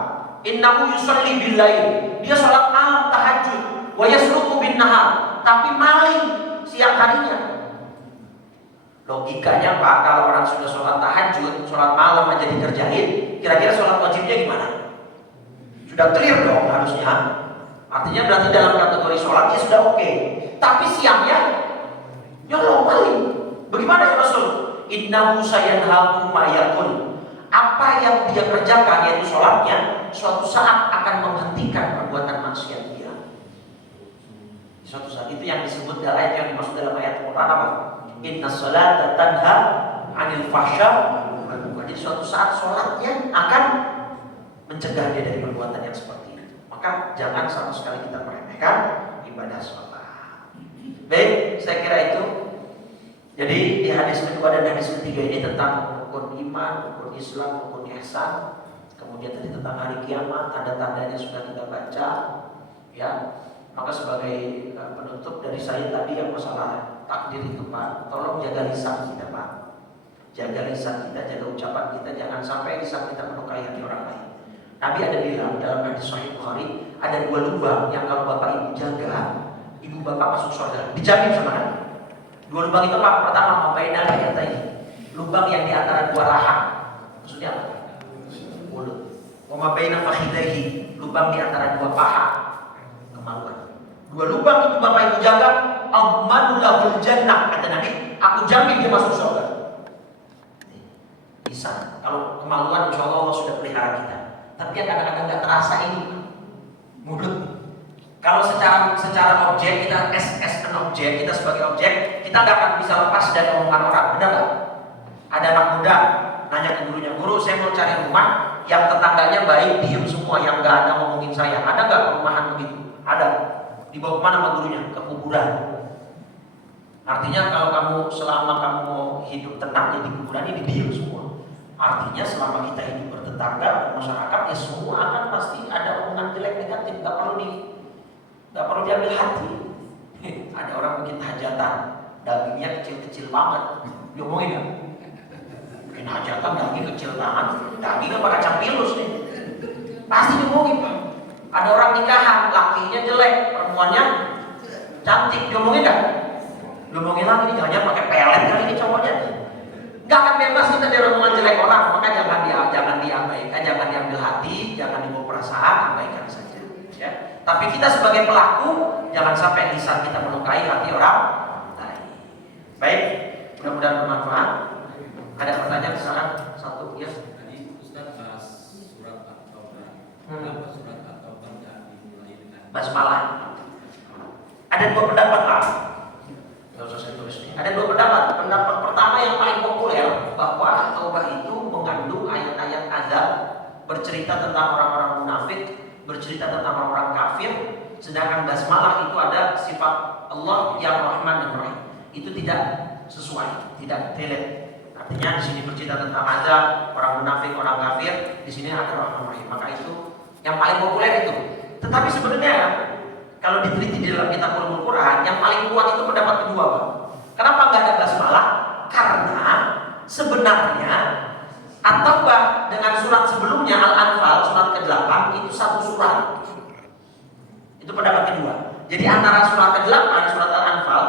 innahu yusalli bil lail, dia sholat malam tahajud, wa yasruqu bin nahar, tapi maling siang harinya. Logikanya, Pak, kalau orang sudah sholat tahajud, sholat malam aja dikerjain, kira-kira sholat wajibnya gimana? Sudah clear dong harusnya. Artinya berarti dalam kategori sholat dia sudah oke. Tapi siangnya nyolong maling. Bagaimana ya Rasul? Innahu sayanhakum ma yakun. Apa yang dia kerjakan, yaitu sholatnya, suatu saat akan menghentikan perbuatan maksiat dia. Suatu saat itu yang disebut dalam ayat yang dimaksud dalam ayat Quran apa? Inna sholata tanha anil fahsya wal munkar. Jadi suatu saat sholatnya akan mencegah dia dari perbuatan yang seperti itu. Maka jangan sama sekali kita meremehkan ibadah sholat. Baik, saya kira itu. Jadi di hadis kedua dan hadis ketiga ini tentang rukun iman, rukun Islam, rukun ihsan. Kemudian tadi tentang hari kiamat, tanda-tandanya sudah kita baca. Ya, maka sebagai penutup dari saya tadi yang masalah takdir itu, Pak, tolong jaga lisan kita, Pak. Jaga lisan kita, jaga ucapan kita, jangan sampai lisan kita melukai hati orang lain. Nabi ada bilang dalam hadis Sahih Bukhari, ada 2 lubang yang kalau bapak ibu jaga, ibu bapak masuk surga. Dijamin sama Nabi. 2 lubang itu apa? Pertama, mabainal hayatain, lubang yang di antara 2 rahang. Maksudnya apa? Mulut. Wa mabainal fakhidaihi, lubang di antara 2 paha. Kemaluan. 2 lubang itu bapak ibu jaga, admanu lahul jannah, kata Nabi, aku jamin dia masuk surga. Bisa. Kalau kemaluan insya Allah sudah pelihara kita. Tapi kadang-kadang nggak terasa ini mulut. Kalau secara objek kita as an objek, kita sebagai objek, kita nggak akan bisa lepas dari omongan orang, benar nggak? Ada anak muda nanya ke gurunya, guru saya mau cari rumah yang tetangganya baik, diem semua, yang nggak ada ngomongin saya. Ada nggak perumahan begitu? Ada. Dibawa kemana sama gurunya? Ke kuburan. Artinya kalau selama kamu hidup tenang di kuburan ini diem semua. Artinya selama kita hidup bertetangga bermasyarakat, ya semua akan pasti ada omongan jelek negatif, nggak perlu diambil hati. Ada orang bikin hajatan, dagingnya kecil-kecil banget, diomongin nggak? Bikin hajatan daging kecil banget, dagingnya pada campilus nih, pasti diomongin, Pak. Ada orang nikahan, lakinya jelek, perempuannya cantik, diomongin nggak? Diomongin lagi, jangan pakai pelet kali ini cowoknya. Gak akan bebas kita dari omongan jelek orang, maka jangan diabaikan, jangan diambil hati, jangan dibawa perasaan, abaikan saja. Ya. Tapi kita sebagai pelaku, jangan sampai lisan kita melukai hati orang lain. Baik, mudah-mudahan bermanfaat. Ada pertanyaan sekarang satu ya. Tadi Ustaz bahas surat At-Taubah. Kenapa surat At-Taubah tidak dimulai dengan basmalah? Ada 2 pendapat, Pak. Nggak usah saya tulis nih. Ada 2 pendapat. Pendapat pertama yang paling populer, bahwa Taubah itu mengandung ayat-ayat azab, bercerita tentang orang-orang munafik, bercerita tentang orang-orang kafir. Sedangkan basmalah itu ada sifat Allah yang Rahman dan Rahim. Itu tidak sesuai, tidak relate. Artinya di sini bercerita tentang azab orang munafik, orang kafir, di sini ada Rahman Rahim. Maka itu yang paling populer itu. Tetapi sebenarnya kalau diteliti di dalam kitab Ulumul Quran, yang paling kuat itu pendapat kedua, Pak. Kenapa nggak ada basmalah? Karena sebenarnya At-Taubah dengan surat sebelumnya Al-Anfal surat ke-8 itu satu surat. Itu pendapat kedua. Jadi antara surat ke-8 surat Al-Anfal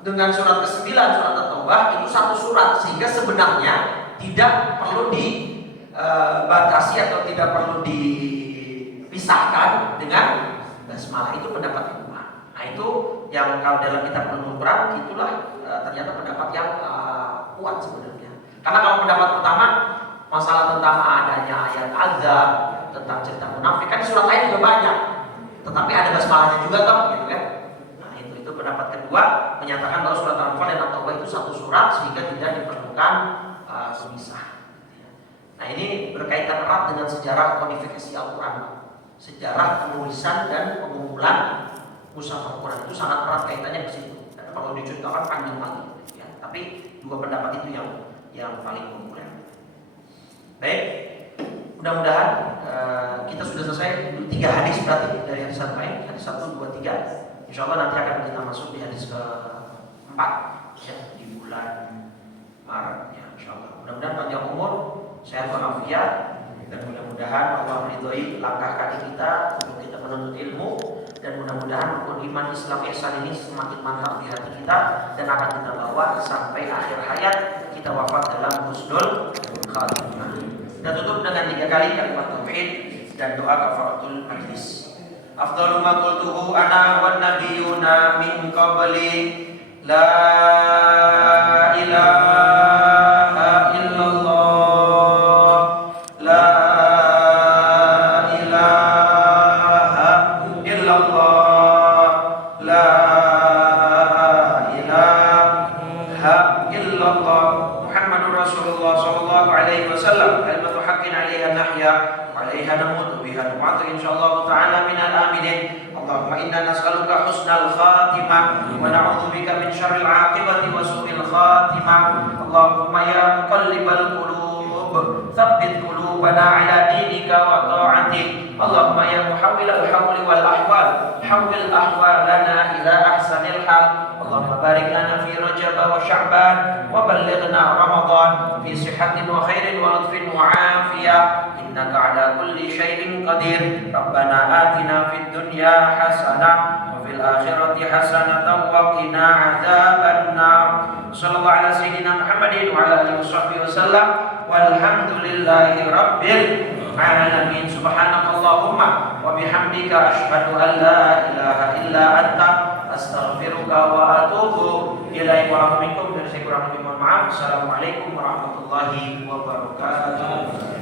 dengan surat ke-9 surat At-Taubah itu satu surat, sehingga sebenarnya tidak perlu dibatasi atau tidak perlu dipisahkan dengan basmalah. Itu pendapat kedua. Nah itu yang kalau dalam kitab Ulumul Quran itulah ternyata pendapat yang kuat sebenarnya. Karena kalau pendapat pertama masalah tentang adanya ayat azab, tentang cerita munafik, kan surat lain juga banyak, tetapi ada basmalahnya juga toh, gitu kan? Nah itu pendapat kedua, menyatakan bahwa surat Al-Anfal dan At-Taubah itu satu surat sehingga tidak diperlukan pemisah. Nah ini berkaitan erat dengan sejarah kodifikasi Al-Quran, sejarah penulisan dan pengumpulan mushaf Al-Quran itu sangat erat kaitannya ke situ. Dan kalau diceritakan panjang lagi, ya. Tapi dua pendapat itu yang paling populer. Baik, mudah-mudahan kita sudah selesai 3 hadis berarti dari hadis sampai hadis 1, 2, 3. Insya Allah nanti akan kita masuk di hadis ke-4 ya, di bulan Maret ya, insya Allah. Mudah-mudahan panjang umur, sehat walafiat, dan mudah-mudahan Allah meridhoi langkah kaki kita untuk kita menuntut ilmu, dan mudah-mudahan rukun iman Islam ihsan ini semakin mantap di hati kita dan akan kita bawa sampai akhir hayat kita wafat dalam husnul khatimah. Kita tutup dengan 3 kali kalimat tauhid dan doa kafaratul majlis. Afdalu ma qultuhu ana wan nabiyuna min qabli la ilaha illallah la ilaha illallah la ilaha illallah Muhammadur Rasulullah sallallahu alaihi wasallam kalimatu haqqin 'alaiha nahya wa 'alaiha namut biha nu'atu insyaallah ta'ala minal aminin. Allahumma inna nas'aluka husnal khatimah wa na'udzu bika min syarril 'aqibati wa su'il khatimah. Allahumma ya muqallibal qulub tsabbit qulubana 'ala dinika wa ta'atik. Allahumma ya muhawwilal hawli wal ahwal hawwil ahwalana ila ahsanil hal. Allahumma barik lana fi Rajab wa Sya'ban wa ballighna Ramadan fi sihhatin wa khairin wa lutfin wa 'afiyah. Innaka 'ala kulli syai'in qadir. Rabbana atina fid dunya hasanah wa fil akhirati hasanatan wa qina 'adzabannar. Sallallahu ala sayyidina Muhammadin wa ala alihi wasallam walhamdulillahi rabbil alamin. Subhanakallahumma wa bihamdika asyhadu an la ilaha illa anta astaghfiruka wa atubu ilaik. Wa minkum, dan saya kurang lebih mohon maaf. Assalamualaikum warahmatullahi wabarakatuh.